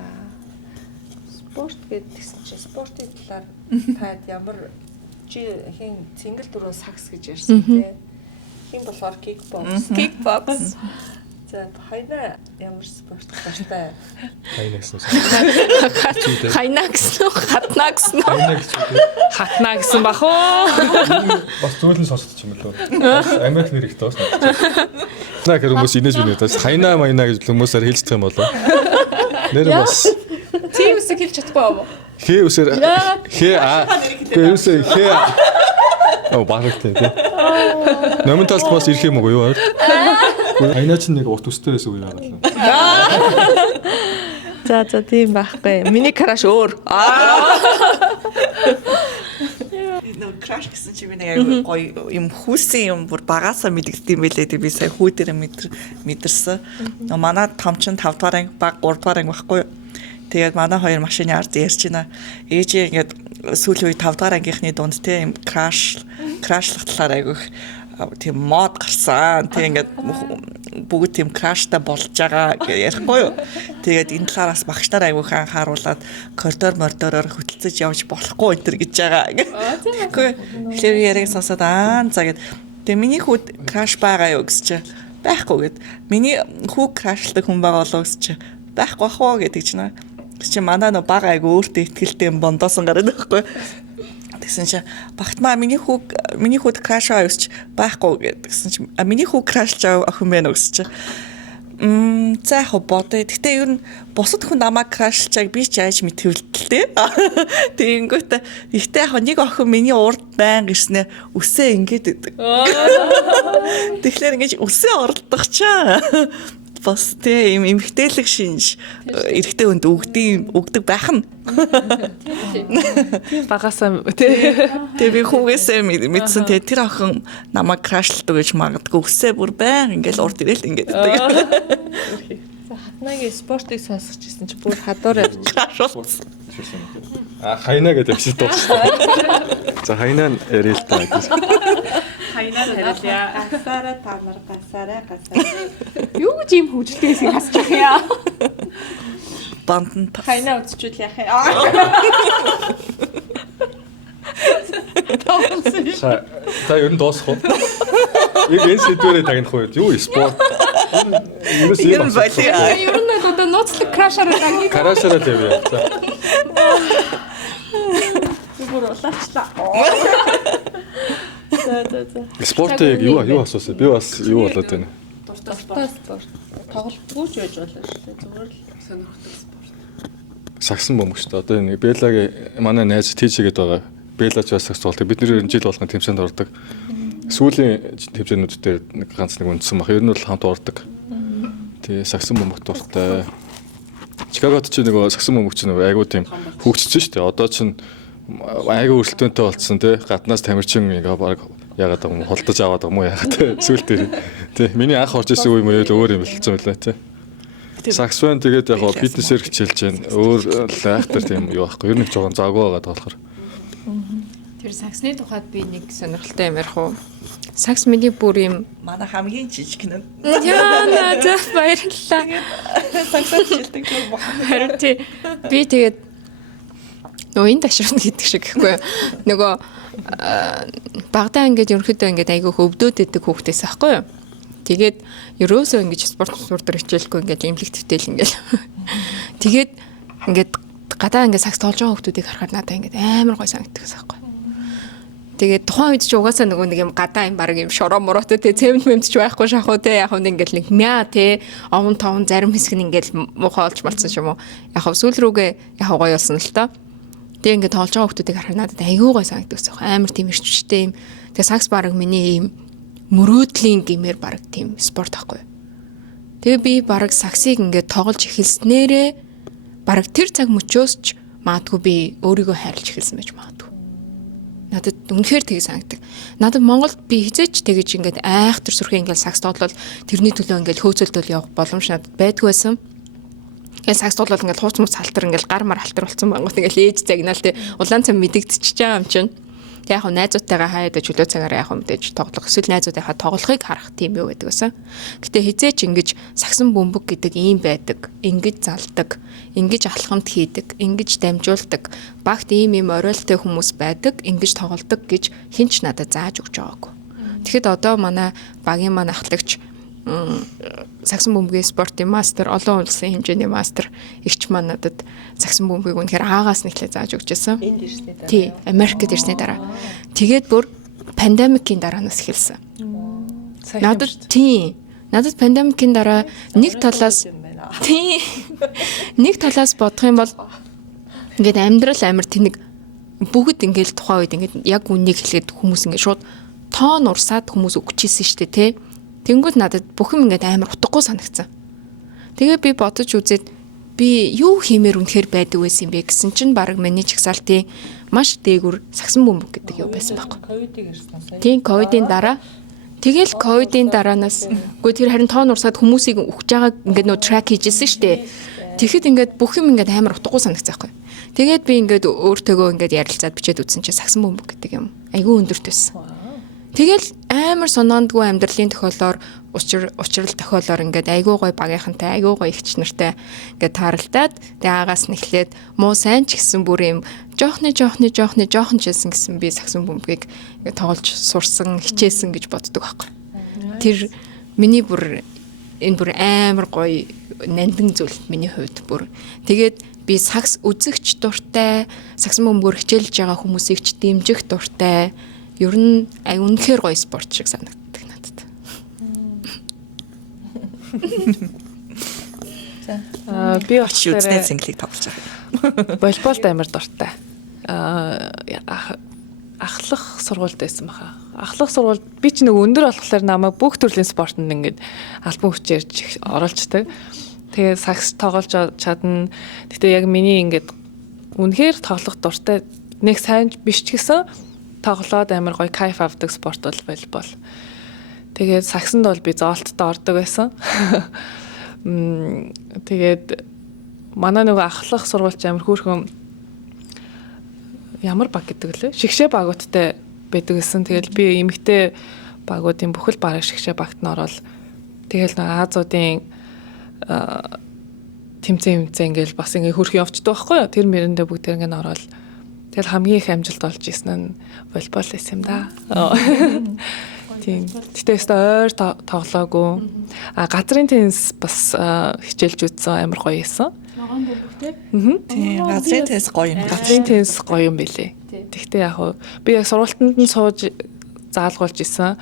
спорт гэдгсэн чинь спортын талаар таад ямар чи хин цингэл дөрөв сакс гэж ярьсан тий. Хин болохоор кикбокс. За хайна ямар спорт дуртай. Хайна гэсэн. Хайна гэсэн үү? Хатна гэсэн үү? Хайна гэж үү? Хатна гэсэн бах уу? Бас зөөлөн сонсдог юм лөө. Америк нэр ихтэй бас. Наа гэр хүмүүс инээж байна даа. Хайна майна гэж хүмүүсээр хэлцдэг юм болоо. Нэр бас Тийм үсэг хэлж чадахгүй аа. хээ үсэр хээ үсэр хээ багтай тий. Номын талд бас ирэх юм уу юу? Айна ч нэг урт өстэй байсан уу яагаад л. За тийм байхгүй. Миний краш өөр. Нөө краш гэсэн чи би нэг гоё юм хүүсэн юм бүр багасаа мэдгэдэм байлээ. Би сая хүү дээр мэдэрсэн. Манай томчин 5 дугаар анги баг 3 дугаар анги байхгүй. Тэгээд манай хоёр машины ард ярьж байна. Ээжээ ингээд сүүлийн үе 5 дугаар ангийнхны дунд те юм крашлах талаар айгүйх тийм мод гарсан. Тэг ингээд бүгд тийм краштай болж байгаа гэж ярихгүй юу. Тэгээд энэ талаараас багш нар айгүйх анхааруулад коридор мордороор хөтөлцөж явж болохгүй энэ төр гэж байгаа. Гэхдээ хэлээр яриг сонсоод за гэд. Тэг миний хүүд краш байгаа юу гэж чи байхгүй гэд. Миний хүү крашлдаг хүн байгаа болоо гэж чи байхгүй бахоо гэдэг чинь. Чи манай нөө бага айгу өөртөө ихтгэлтэй юм бондоосон гараад байхгүй. Тэгсэн чи багтмаа миний хүүд краш авч байхгүй гэдгсэн чи миний хүү крашлж охин байна гэсэн чи. За яг бодё. Гэтэ ер нь бусад хүн намайг крашлчааг би ч яаж мэдвэлтэй. Тэгэнгүүт ихтэй яг нэг охин миний урд байн гэрснээ үсээ ингээд идэг. Тэгэхээр ингэж үсээ оролдох чаа. Бас тийм эмхтэлэг шинж эрэгтэй хүнд өгдөг байх нь. Багасаа Тэгээ би хүүгээсээ мэдсэн тэр охин намайг крашлдаг гэж магадгүй өсөө бүр байн ингээл урд ирээл ингээд идэг. Хатнагийн спортыг сонсож ирсэн чи бүр хадуур явж Крашулсан. Хайна гэдэг чи дууссан. За хайна ярил та гэж. Хайнаа хариулъя. гасаараа та нар гасаараа. Юу гэж юм хөвжлтэйсийг хасчих яа. Банд Хайна үзчихвэл яах юм. За ер нь дуусах уу? Яг энэ сэдвэрээ тагнах уу? Юу спорт? Юу ер нь болиа. Ер нь одоо нууцлаг крашараа дагныг. Карашараа тийм яа. Бүр улаачлаа. За. Спортыг юу асуусаа? Би бас юу болоод байна. Дуртай спорт. Тоглолтгүй ч байж болно шүү дээ. Зүгээр л сонирхдаг спорт. Сагсан бөмбөгчтэй. Одоо энэ Беллагийн манай найз тийчгээд байгаа. Беллач бас сагс тоглолт. Бид нэр жил болгон тэмцээнд ордог. Сүүлийн тэмцээнүүд дээр ганц нэг үндсэн баг. Ер нь бол хамт ордог. Тэгээ сагсан бөмбөг дуртай. Чикагод ч нэг сагсан бөмбөгч нэг айгуу тийм хөгжиж шүү дээ. Одоо ч айгуу өрсөлдөөнтэй болцсон тий. Гаднаас тамирчин баг яагаад юм холдож аваад байгаа юм уу яагаад сүүл дээр тий. Миний анх орж исэн үе мөрөөл өөр юм болчихсон байлаа тий. Саксофон тэгээд яг бизнесээр хичээлж байна. Өөр лайхтар тийм юу байхгүй. Ер нь жоохон завгүй байгаа болохоор. Тэр саксны тухайд би нэг сонирхолтой юм ярих уу? Сакс миний бүр юм Манай хамгийн жижиг нь. яа надад баярлалаа. Саксаа шилдэг юм. Харин тий би тэгээд нөгөө энэ ташрын гэдэг шиг гэхгүй юу? Нөгөө багтаа ингээд ерөнхийдөө ингээд айгүй өвдөд идэг хүүхдээс аахгүй юу? Тэгээд ерөөсөө ингээд спорт сурдар хичээлгүй ингээд имлэг твтэл ингээд тэгээд ингээд гадаа ингээд сакс тоолж байгаа хүүхдүүдийг харахад надад ингээд амар гой санагддаг байхгүй. Тэгээд тухайн үед ч угаасаа нөгөө нэг юм гадаа юм баг юм шороо мороотой те цемент мэмч байхгүй шахуу те яг нь ингээд нэг мяа те овон товон зарим хэсэг нь ингээд муухай олж малцсан юм уу. Яг сүүл рүүгээ яг гоё болсон л тоо. Тэгээ ингээд тоолж байгаа хүүхдүүдийг харахад надад айгүй гой санагддаг байхгүй. Амар тийм ирчвчтэй юм. Тэгээ сакс баг миний юм мөрөөдлийн гимээр баг тийм спорт байхгүй. Тэгээ би баг саксыг ингээд тоглож эхэлснээрээ баг тэр цаг мөчөөс ч маадгүй би өөрийгөө хайрлаж эхэлсэн байж маадгүй. Надад үнэхээр тийг санагдаг. Надад Монголд би хизээч тэгэж ингээд айхтар сүрхээ ингээд сакс тоглол тэрний төлөө ингээд хөөцөлдөл явах боломж надад байдгүй байсан. Ингээд сакс тоглол ингээд хууц мууц халтар ингээд гар мар халтар болсон байгаад ингээд ээж загнаал те улаан цам мэдэгдчихэж байгаа юм чинь. Тэг яг найзуудтайгаа хаяада чөлөө цагаараа яг мэдээж тоглох эсвэл найзуудынхаа тоглохыг харах тийм юу гэдэг байсан. Гэтэ хизээч ингэж сагсан бөмбөг гэдэг ийм байдаг. Ингэж залдаг, ингэж алхамд хийдэг, ингэж дамжуулдаг. Багт ийм оройлтой хүмүүс байдаг, ингэж тоглодог гэж хинч надад зааж өгч байгаагүй. Тэгэхэд одоо манай багийн маань ахлагч сагсан бөмбөгийн спортын мастер, олон улсын хэмжээний мастер эгч маань надад сагсан бөмбөгийг үнэхээр аагаас нэхлээ зааж өгч байсан. Энд ирсний дараа. Тий, Америкт ирсний дараа. Тэгээд бүр пандемикийн дараанаас эхэлсэн. Надад пандемикийн дараа нэг талаас бодох юм бол ингээд амьдрал амар тэнэг бүгд ингээд тухайн үед ингээд яг үнийг хэлээд хүмүүс ингээд шууд тоон урсаад хүмүүс өгчээсэн шүү дээ, тий. Тэнгүүд надад бүх юм ингээд амар утгагүй санагдсан. Тэгээ би бодож үзээд би юу хиймээр үнэхээр байдаг байсан юм бэ гэсэн чинь баг миний чагсаалтын маш дээгүр сагсан бөмбөг гэдэг юу байсан байхгүй. Ковидыг ирсэн сая. Тийм ковидын дараа тэгэл ковидын дараанаас үгүй тэр харин тоон урсаад хүмүүсийг өгч байгааг ингээд нөө трак хийжсэн шүү дээ. Тэгэхэд ингээд бүх юм ингээд амар утгагүй санагцсан байхгүй. Тэгээд би ингээд өөртөөгөө ингээд ярилцаад бичээд үзсэн чинь сагсан бөмбөг гэдэг юм айгүй өндөрт байсан. Тэгэл амар сонондгүй амьдралын тохиолоор учрал тохиолоор ингээд айгүй гой багийнхантай айгүй гой ихч нартай ингээд тааралдаад тэгээ аагаас нэхлээд муу сайн ч гэсэн бүр юм жоохон чилсэн гэсэн би сагсан бөмбөгийг ингээд тоглож сурсан хичээсэн гэж боддог байхгүй. Тэр миний бүр энэ бүр амар гой нандин зүйл миний хувьд бүр. Тэгээд би сагс үзэгч дуртай, сагсан бөмбөөр хичээлж байгаа хүмүүсийг ч дэмжих дуртай. Ер нь үнэхээр гоё спорт шиг санагддаг надад. Би Үзнэ очтой цэнгэлийг тоглож байгаа. волейболд амар дуртай. Ахлах сургуульд байсан баха. Ахлах сургуульд би ч нэг өндөр болохоор намайг бүх төрлийн спортод ингээд албан хүчээр оруулцдаг. Тэгээ сакс тоглож чадна. Гэтэ яг миний ингээд үнэхээр тоглох дуртай нэг сайн биш ч гэсэн тоглоод амар гоё кайф авдаг спорт бол волейбол. Тэгээд саксанд бол би зоолттой ордог байсан. Тэгээд манай нөгөө ахлах сургуульч амар хөөрхөн ямар баг гэдэг лээ? Шигшээ багуудтай байдаг гэсэн. Тэгэл би эмэгтэй багуудын бүхэл бараг шигшээ багт н ороод тэгэл нөгөө Азуудын тэмцээн ингээл бас ингээ хөрх явцдаг байхгүй юу? Тэр мэрэндээ бүгд ингээ ороод тэгэл хамгийн их амжилт олж исэн нь волейбол байсан юм да. Тийм. Гэтэ өстө ойр тоглоогүй. Газрын теннис бас хичээлж үзсэн амар гоё байсан. Тийм газрын теннис гоё юм. Газрын теннис гоё юм билээ. Тэгтээ яг хуу би яг сургуультанд нь сууж заалгуулж исэн.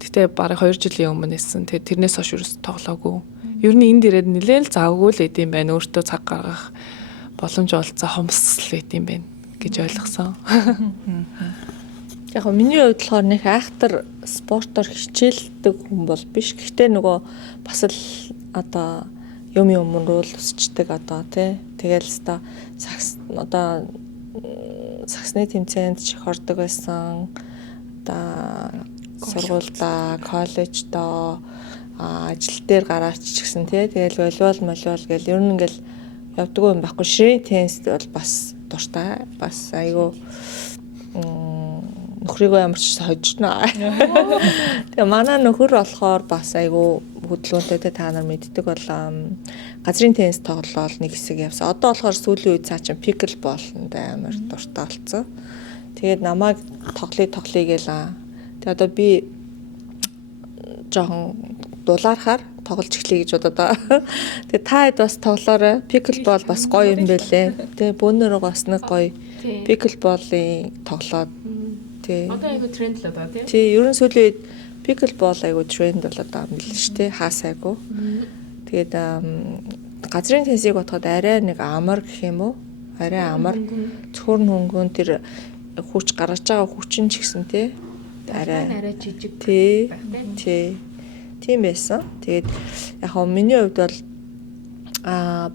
Тэгтээ бараг 2 жилийн өмнө исэн. Тэгээ тэрнээс хойш юус тоглоогүй. Ер нь энд ирээд нэлээл завгүй л идэм байна. Өөртөө цаг гаргах боломж олцоо хомсол идэм байна гэж ойлгосон. Яг миний хувьд болохоор нэг айхтар спортоор хичээлдэг хүн бол биш. Гэхдээ нөгөө бас л одоо юм руу л өсчдөг одоо тий. Тэгэл өста одоо саксны тэмцээнд ч их ордог байсан. Одоо сургуульдаа, коллеждоо ажил дээр гараач ч гэсэн тий. Тэгэл волейбол гэл ер нь ингээл явдггүй юм байхгүй ширээ теннист бол бас дуртай. Бас айгүй нөхрийгөө ямар ч хожно. Тэгээ манай нөхөр болохоор бас айгүй хөдөлгөөнтэй та нар мэддэг болоо. Газрын теннис тоглолол нэг хэсэг явсан. Одоо болохоор сүүлийн үед цаа чин пиклболд амар дуртай болсон. Тэгээд намайг тоглоё гээл. Тэгээ одоо би жоохон дулаархаар тоглож эхлэе гэж бодоо. Тэгээ та хэд бас тоглоорой. Пиклбол бас гоё юм бэлээ. Тэгээ бөөнөрөө бас нэг гоё пиклболын тоглоод тий. Одоо айгу тренд л одоо тий. Тий, ерөн сүүлийн үед пиклбол айгу тренд болоод байгаа юм л шүү дээ. Хаасайгу. Тэгээд газрын теннисийг бодоход арай нэг амар гэх юм уу? Арай амар. Цөхөр хөнгөн тэр хүч гаргаж байгаа хүчин ч гэсэн тий. Арай жижиг. Тий. Тий. Тийм байсан. Тэгээд яг хөө миний хувьд бол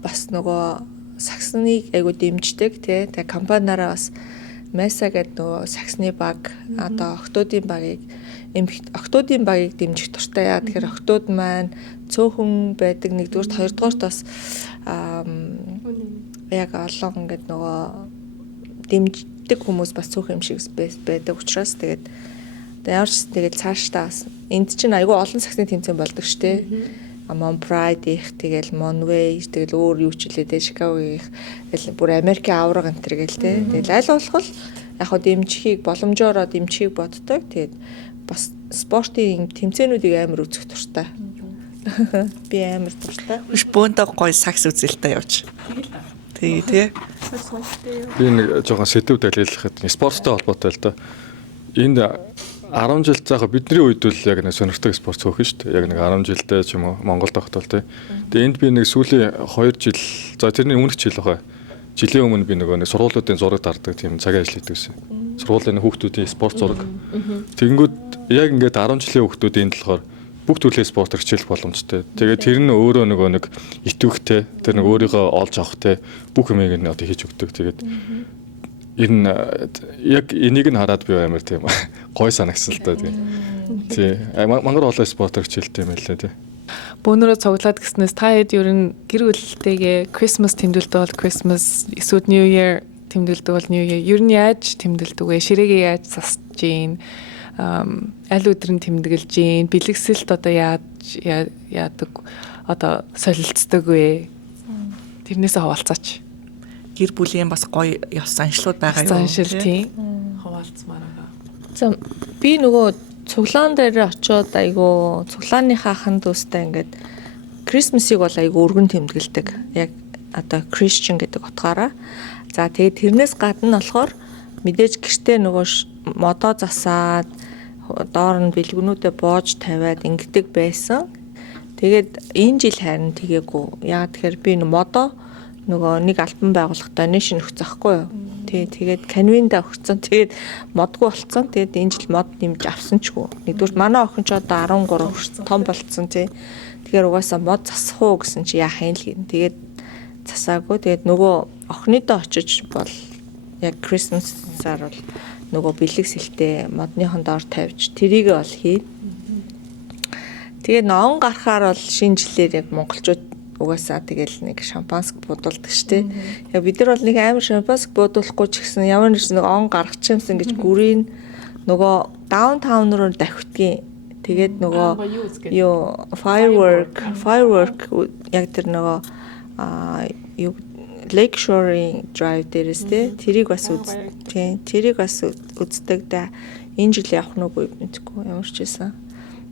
бас нөгөө саксныг айгу дэмждэг тий. Тэгээд компаниараа бас Меса гэдэг нөгөө саксны баг одоо октоодын багийг дэмжих туртай яа. Тэгэхээр октод маань цөөхөн байдаг нэгдүгээрт хоёрдугаарт бас яг олон ингээд нөгөө дэмждэг хүмүүс бас цөөх юм шиг байдаг учраас тэгээд ямар ч тэгээд цаашдаа бас энд чинь айгүй олон саксны тэмцээн болдог штэ. Amon Pride их тэгэл Monway тэгэл өөр юу ч хэлээ те Chicago-ийн бүр Америкийн авраг энэ төр гээл те. Тэгэл аль болох яг хөө дэмжихийг боломжоор дэмжихийг боддог. Тэгээд бас спортын тэмцээнүүдийг амар үзэх дуртай. Би амар дуртай. Биш бөөндөө гоё сакс үзэлтэй явж. Тэгээ тий. Би нэг жоохон сэдвүүд хэлэхэд спорттой холбоотой л да. Энд 10 жил заахаа бидний үед бол яг нэг сонирхдаг спорт цөөхөн шүү дээ. Яг нэг 10 жилдээ ч юм уу Монголд байхад бол тий. Тэгээ энд би нэг сүүлийн 2 жил за тэрний өмнөх жил баха. Жилийн өмнө би нэг сургуулиудын зураг дарддаг тийм цагийн ажил хийдэг гэсэн. Сургуулийн хүүхдүүдийн спорт зураг. Тэнгүүд яг ингээд 10 жилийн хүүхдүүд энд болохоор бүх төрлийн спорт хичээлэх боломжтой. Тэгээ тэр нь өөрөө нэг итвэхтэй, тэр нэг өөрийгөө олж авахтай бүх юмыг нь одоо хийж өгдөг. Тэгээд энэ яг энийг нь хараад би амар тийм гой санагсан л да тийм. Тий. Мангар олон спортоор хичээлтэй юм байлаа тий. Бөөнөрөө цуглаад гиснээс та хэд ер нь гэр бүлтэйгээ Christmas тэмдэглэдэг бол Christmas эсвэл New Year тэмдэглэдэг бол New Year. Ер нь яаж тэмдэглэдэг вэ? Ширээгээ яаж засаж гин? Аль өдөр нь тэмдэглэж гин? Бэлгэсэлт одоо яадаг одоо солилцдог вэ? Тэрнээсээ хаваалцаач. Гэр бүлийн бас гоё ёс заншлууд байгаа юу? Заншил тийм. Хаваалцмаар байгаа. За би нөгөө цуглаан дээр очиод айгу цуглааныхаа хан дүүстэй ингээд Christmas-ыг бол айгу өргөн тэмдэглэдэг. Яг одоо Christian гэдэг утгаараа. За тэгээд тэрнээс гадна болохоор мэдээж гэртээ нөгөө модоо засаад доор нь бэлгэнүүдээ боож тавиад ингэдэг байсан. Тэгээд энэ жил харин тэгээгүй. Яагаад тэгэхээр би модоо нөгөө нэг альбом байгуулахдаа нэшин өгсөн байхгүй юу? Тэгээд канвинда өгсөн. Тэгээд модгүй болцсон. Тэгээд энэ жил мод нэмж авсан ч гоо. Нэгдүгээр манай охин ч одоо 13 том болцсон тий. Тэгэхээр угаасаа мод засах уу гэсэн чи яах юм л гин. Тэгээд засаагүй. Тэгээд нөгөө охиныдоо очиж бол яг Christmas-аар бол нөгөө бэлэг сэлтэй модныхон доор тавьж тэрийг бол хий. Тэгээд ноон гарахаар бол шинэ жилээр яг монголчууд угаасаа тэгэл нэг шампанск будуулдаг штэ. Яг бид нар бол нэг амар шампанск будуулахгүй ч гэсэн ямар нэг он гаргачихсан гэж гүрийн нөгөө даунтаун руу давхитгийн. Тэгээд нөгөө юу firework яг тэр нөгөө юу Lakeshore Drive дээрээс тэ тэрийг бас үздэг да. Энэ жил явах нь үгүй мэдгүй ямар ч байсан.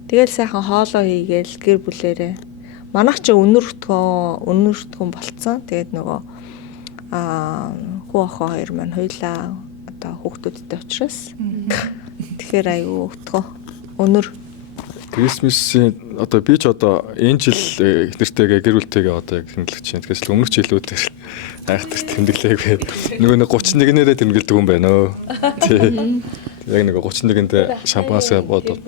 Тэгэл сайхан хоолоо хийгээл гэр бүлээрээ. Манайх ч өнөртгөн болцсон. Тэгээд нөгөө хүү охин хоёр маань хоёлаа одоо хүүхдүүдтэй учраас. Тэгэхээр аюу өтгөө өнөр Крисмсийн одоо би ч одоо энэ жил их нэртэйгээ гэр бүлтэйгээ одоо яг тэмдэглэж чинь. Тэгэхээр өнгөрч жилүүдээр айхтар тэмдэглээгүй. Нөгөө нэг 31-нэрээ тэмдэглэдэг юм байна өө. Тий. Яг нэг 31-нд шампансаа бодоод.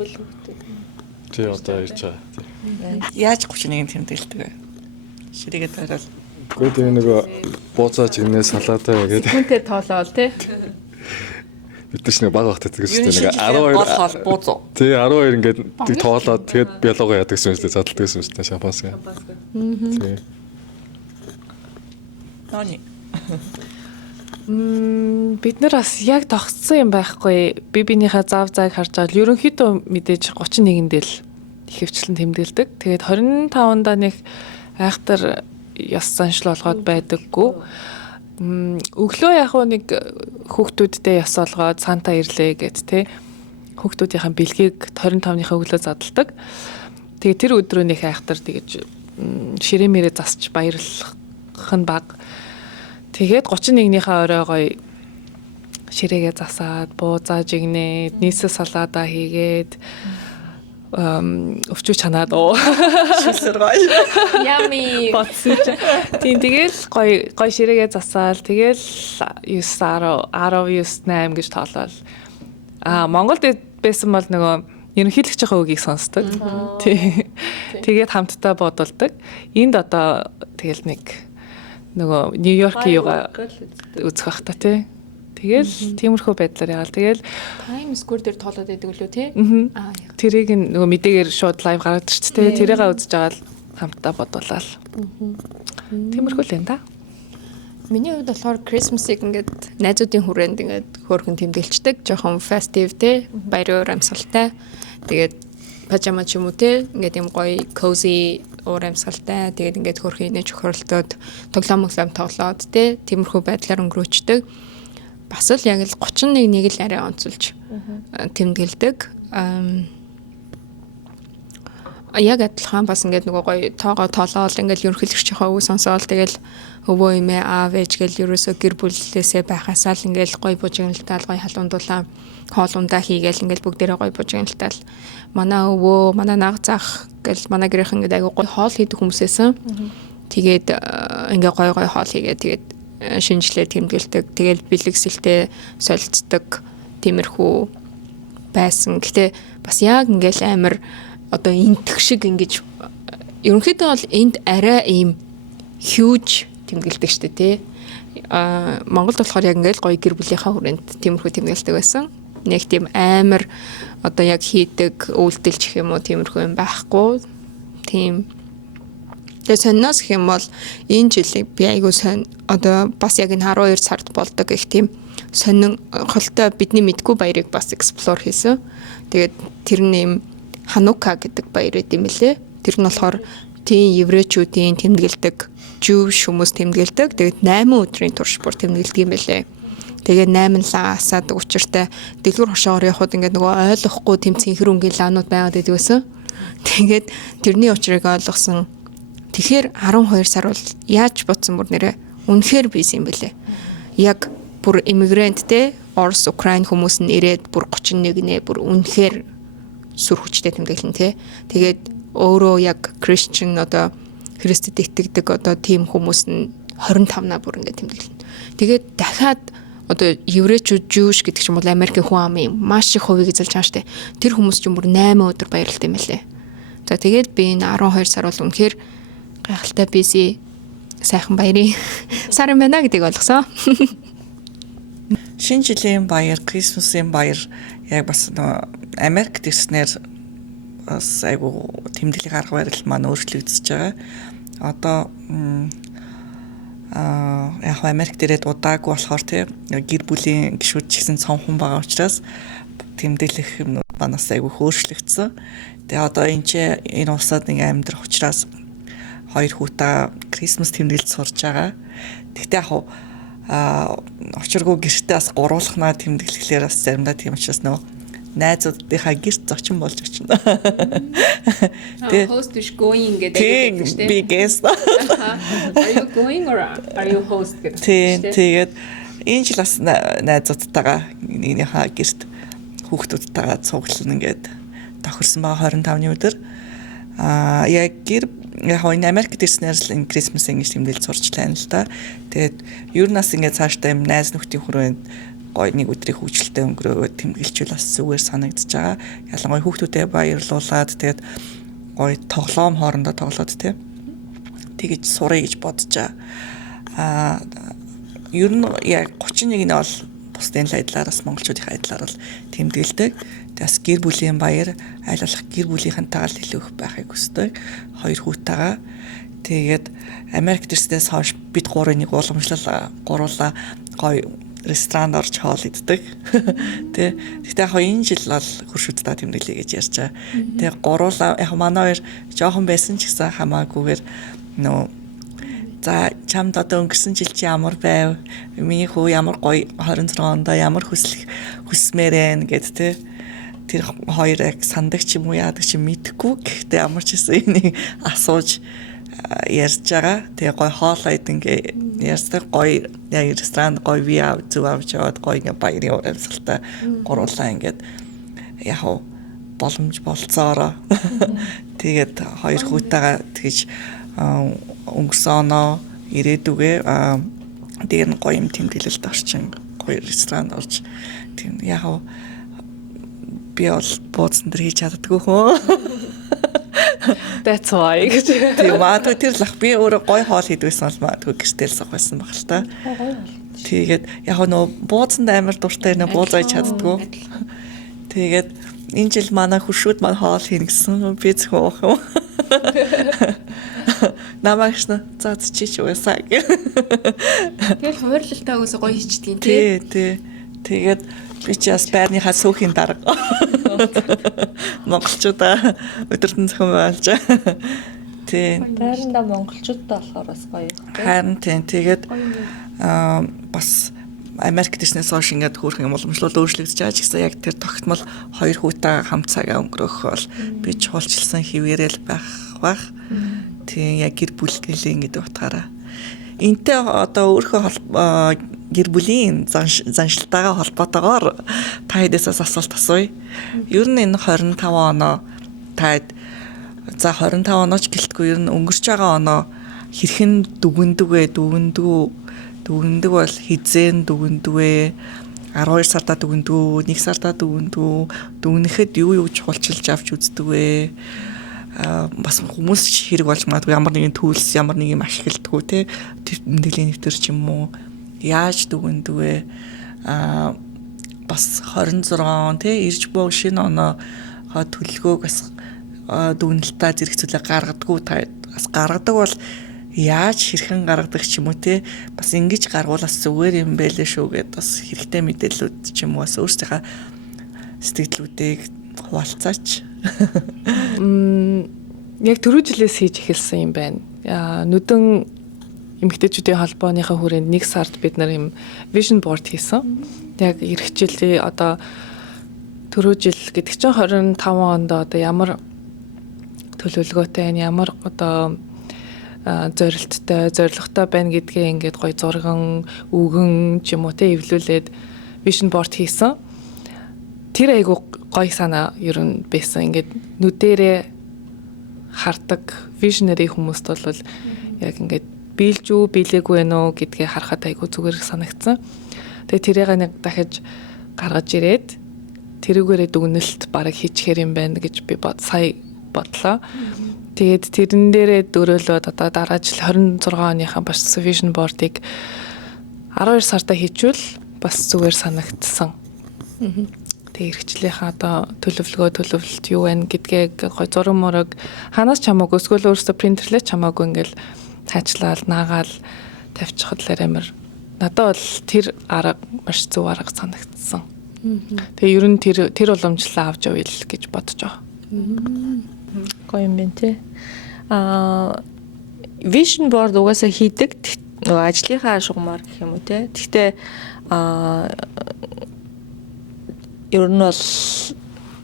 Тий одоо ирж байгаа. Яаж 31-ийг тэмдэглэдэг вэ? Ширээгээ таарал. Гэхдээ тэгээ нөгөө бууцаа чигнээ салаатаа гэдэг. Хүнтэй тоолоол тий. Бид нар ч нэг баг багтдаг гэсэн чинь нэг 12 бууцуу. Тий 12 ингээд тийг тоолоод тэгээд биологи яадаг гэсэн үстэй задалдаг гэсэн үстэй шампанс. Тий. Нони. Бид нар бас яг тогтсон юм байхгүй. Би бинийхээ зав зааг харж байгаа. Ерөнхийдөө мэдээж 31-нд л ихэвчлэн тэмдэглэдэг. Тэгээд 25-нд нэг айхтар яс заншил болгоод байдаггүй. Өглөө яг нэг хүүхдүүдтэй яс олгоод санта ирлээ гэд тэ хүүхдүүдийн бэлгийг 25-ныхаа өглөө задалдаг. Тэгээ тэр өдрөө нэг айхтар тэгэж ширээмээрээ засч баярлах нь баг. Тэгээд 31-ийнхаа орой гоё ширээгээ засаад буузаа жигнээд нийсэ салаада хийгээд өвчүү чанаад Шүлсэр гоё. Yummy. бодсон чи. Тийм тэгэл гоё ширээгээ засаал тэгэл 9 10 8 гэж тоолол. Монголд байсан бол нөгөө ерөнхийлөгчийн үгийг сонсдог. Тий. Тэгээд хамтдаа бодолдог. Энд одоо тэгэл нэг нөгөө Нью-Йоркийн юга үзэх бах та тий. Тэгэл тиймэрхүү байдлаар яагаад тэгэл Times Square дээр тоолоод байдаг үлээ тий. тэрийг нөгөө мэдээгээр шууд лайв гараад ирч тий. Тэрийгээ үзэж байгаа л хамтдаа бодуулаад. Тиймэрхүү л энэ да. Миний хувьд болохоор Christmas-ыг ингээд найзуудын хүрээнд ингээд хөөрхөн тэмдэглэждэг. Жохон festive те, баяр уур амьсгалтай. Тэгээд пажама ч юм уу те, ингээд юм гоё cozy уур амьсгалтай. Тэгээд ингээд хөөрхөн инээж өхөрлөлтөд тоглоом тоглоод те, тиймэрхүү байдлаар өнгөрөөчдөг. Бас л яг л 31-ийг л арай онцолж тэмдэглэдэг. Яг адилхан бас ингээд нөгөө гоё тоогоо тоолоод ингээд ерөнхийлөгчийнхөө үг сонсоол тэгэл өвөө эмээ аав ээж гэл ерөөсө гэр бүлээсээ байхасаа л ингээд гоё бужигналтаал гоё халуундуулаа хоолундаа хийгээл ингээд бүгдээрээ гоё бужигналтаал манай өвөө манай наг зах гэл манай гэрийнхэн ингээд айгу гоё хоол хийдэг хүмүүсээсэн тэгээд ингээд гоё хоол хийгээд тэгээд шинжлээ тэмдэглэдэг тэгээд бэлэгсэлтэй солилцдог тиймэрхүү байсан. Гэтэ бас яг ингээд амар одоо энтх шиг ингэж ерөнхийдөө бол энд арай ийм huge тэмдэглэдэг шүү дээ тий. Монголд болохоор яг ингээл гоё гэр бүлийнхаа хүрээнд тиймэрхүү тэмдэглэдэг байсан. Нэг тийм амар одоо яг хийдэг үйлдэлч гэх юм уу тиймэрхүү юм байхгүй. Тийм. Тэгээ сонноос гэх юм бол энэ жилиг би айгуу сонь одоо бас яг энэ 12 сард болдог их тийм сонирхолтой бидний мэдгүй баярыг бас explore хийсэн. Тэгээд тэр нэм Ханука гэдэг баяр эд юм лээ. Тэр нь болохоор тийм еврейчүүдийн тэмдэглэдэг Jewish хүмүүс тэмдэглэдэг. Тэгээд 8 өдрийн турш бүр тэмдэглэдэг юм лээ. Тэгээд 8 лаа асаадаг учиртай дэлгүүр хошоогоор явхад ингээд нөгөө ойлгохгүй тэмцэн хэр өнгийн лаанууд байгаад байдаг байсан. Тэгээд тэрний учрыг ойлгосон. Тэгэхээр 12 сар бол яаж бодсон бүр нэрээ үнэхээр бийсэн юм бэлээ. Яг бүр иммигранттэй Орос, Украин хүмүүс нь ирээд бүр 31-нэ бүр үнэхээр сүр хүчтэй тэмдэглэн тий. Тэгээд өөрөө яг Christian одоо Христэд итгэдэг одоо тийм хүмүүс нь 25-наа бүр ингээд тэмдэглэн. Тэгээд дахиад одоо еврейчүүд Jewish гэдэг ч юм бол Америкийн хүн амын маш их хувийг эзэлж байгаа штэ. Тэр хүмүүс ч бүр 8 өдөр баярлалт юм лээ. За тэгээд би энэ 12 сар бол үнэхээр гайхалтай биси сайхан баярын сар юм байна гэдгийг ойлгосон. Шинэ жилийн баяр, Крисмсийн баяр яг бас Америкт ирснээр бас айгу тэмдэглэх арга барил маань өөрчлөгдөж байгаа. Одоо яг Америкт ирээд удаагүй болохоор тийм гэр бүлийн гишүүд ч гэсэн цонхон байгаа учраас тэмдэглэх юм манаас айгу өөрчлөгдсөн. Тэгээ одоо энэ улсад нэг амьдрах учраас хоёр хүүтэй Крисмс тэмдэглэж сурж байгаа. Тэгтээ яг очиргүй гэртээ бас гуруулахнаа тэмдэглэхлээр бас заримдаа тийм учраас найзуудынхаа гэрт зочин болж очино. Host is going гэдэг шүү дээ. Би guest. Are you going or are you host гэдэг шүү дээ. Тэгээд энэ жил бас найзуудтайгаа нэгнийхээ гэрт хүүхдүүдтэйгээ цуглана ингээд тохирсон байгаа 25-ны өдөр. Яг гэр яг энэ Америкт ирснээр л энэ Christmas ингэж тэмдэглэж сурч тань л да. Тэгээд ер нь бас ингээд цаашдаа юм найз нөхдийн хүрээнд гой нэг өдрийн хөвчлөлтэй өнгөрөөгөө тэмдэглэжүүл бас зүгээр санагдаж байгаа. Ялангуяа хүүхдүүдэд баярлуулад тэгээд гой тоглоом хоорондоо тоглоод тэгэж сурыг гэж бодож байгаа. Ер нь яг 31-ний бол бусдын айдлаараас монголчуудын айдлаар бол тэмдэглэдэг. Тэгээс гэр бүлийн баяр айлуулах гэр бүлийнхэнтэйгээ л илүү их байхыг хүсдэг. 2 хүүтэйгээ. Тэгээд Америкт ирснээс хойш бид 3-ыг уламжлал гуруула гой ресторан орж хоол иддэг. Тэгтээ яг энэ жил бол хуршуудтай тэмдэглэе гэж ярьж байгаа. Тэгээ гуруула яг манай хоёр жоохон байсан ч гэсэн хамаагүйгээр нөө за чамд одоо өнгөрсөн жил чи ямар байв? Миний хүү ямар гоё 26 онд ямар хүсмээрэн гэд тэр хоёр яг сандаг ч юм уу яадаг ч мэдэхгүй. Гэхдээ ямар ч гэсэн энийг асууж ярьж байгаа. Тэгээ гоё хоолоо идэнгээ ярьдаг гоё яг ресторан гоё виа зүг авч яваад гоё ингээ баярын урамсгалтай гуруулаа ингээд яг боломж болцоороо тэгээд 2 хүүтэйгээ тэгж өнгөрсөн оноо ирээдүгээ дээр нь гоё юм тэмдэглэлд орчин гоё ресторан орж тийм яг би бол бууцсан дээр хийж чаддаггүй хөө. That's why. Тийм магадгүй тэр лах би өөрөө гоё хоол хийдгүйсэн бол магадгүй гэртэл сах байсан баг л та. Тэгээд яг нөө бууцанд амар дуртай нэ бууцаж чаддгүй. Тэгээд энэ жил манай хуршууд маань хоол хийнэ гэсэн би зөвхөн уух юм. Намаагш на заац чи уусаа. Тэгэл хуваарлалтай уусаа гоё хийчихдээ тий. Тий. Тэгээд би чи бас байрныхаа сүүхийн дарга. Монголчуудаа өдөртөн зөвхөн байлж. Тий. Байранда монголчуудтай болохоор бас гоё. Харин тий. Тэгээд бас Америкт ирснээс хойш ингээд хөөрхөн уламжлал өөрчлөгдөж байгаа ч гэсэн яг тэр тогтмол 2 хүүтэй хамт цагаа өнгөрөх бол би чуулчилсан хിവэрэл байх. Тий яг гэр бүл гэлэн гэдэг утгаараа. Энтэй одоо өөрийнхөө гэр бүлийн заншилтайгаа холбоотойгоор та хэдээсээс асуулт асууя. Ер нь энэ 25 оноо та за 25 онооч гэлтгүй ер нь өнгөрч байгаа оноо хэрхэн дүгндэг бол хизэн дүгндэг вэ? 12 сартаа дүгндэг, 1 сартаа дүгнэхэд юу чухалчилж авч үздэг вэ? Бас хүмүүс хэрэг болж магадгүй ямар нэгэн төлс ямар нэг юм ашигладгүй те тэмдэглэлийн нэвтэр ч юм уу яаж дүгндэг вэ? Бас 26 те ирж буг шинэ оноо төлөвлөгөөг бас дүгнэлтээ зэрэгцүүлээ гаргадаггүй та бас гаргадаг бол яаж хэрхэн гаргадаг ч юм уу те бас ингэж гаргуулаас зүгээр юм байлээ шүү гэд бас хэрэгтэй мэдээлүүд ч юм уу бас өөрсдийнхээ сэтгэлдлүүдийг хуваалцаач. Яг түрүү жилээс хийж эхэлсэн юм байна. Нүдэн эмэгтэйчүүдийн холбооныхаа хүрээнд 1 сард бид нар юм vision board хийсэн. Яг эх жилийн одоо түрүү жил гэдэг чинь 25 онд одоо ямар төлөвлөгөөтэй ямар одоо зорилготой байна гэдгээ ингээд гоё зурган үгэн ч юм уу те эвлүүлээд vision board хийсэн. Тэр айгу гоё санаа ер нь байсан. Ингээд нүдэрээ хардаг visionary хүмүүст бол яг ингээд биелээгүй вэ нөө гэдгээ харахад айгу зүгээр санагдсан. Тэгээ тэрийг нэг дахиж гаргаж ирээд тэрүүгээрээ дүгнэлт бараг хийчихэр юм байна гэж би сая бодлоо. Тэгээд тэрэн дээрээ дөрөөлөд одоо дараа жил 26 оныхаа бас vision board-ыг 12 сартаа хийчихвэл бас зүгээр санагдсан. Тэгээ эрхчлийнхаа одоо төлөвлөлт юу байна гэдгээ гой зураг мураг ханаас чамаагүй эсвэл өөрөөсөө принтерлээ чамаагүй ингээл таачлаад наагаал тавьчихад л амар надад бол тэр арга маш зөв арга санагдсан. Тэгээ ер нь тэр уламжлалаа авч явъя л гэж бодож байгаа. Гоё юм байна те. Vision board угаасаа хийдэг ажлынхаа шугамар гэх юм уу те. Гэхдээ ер нь бол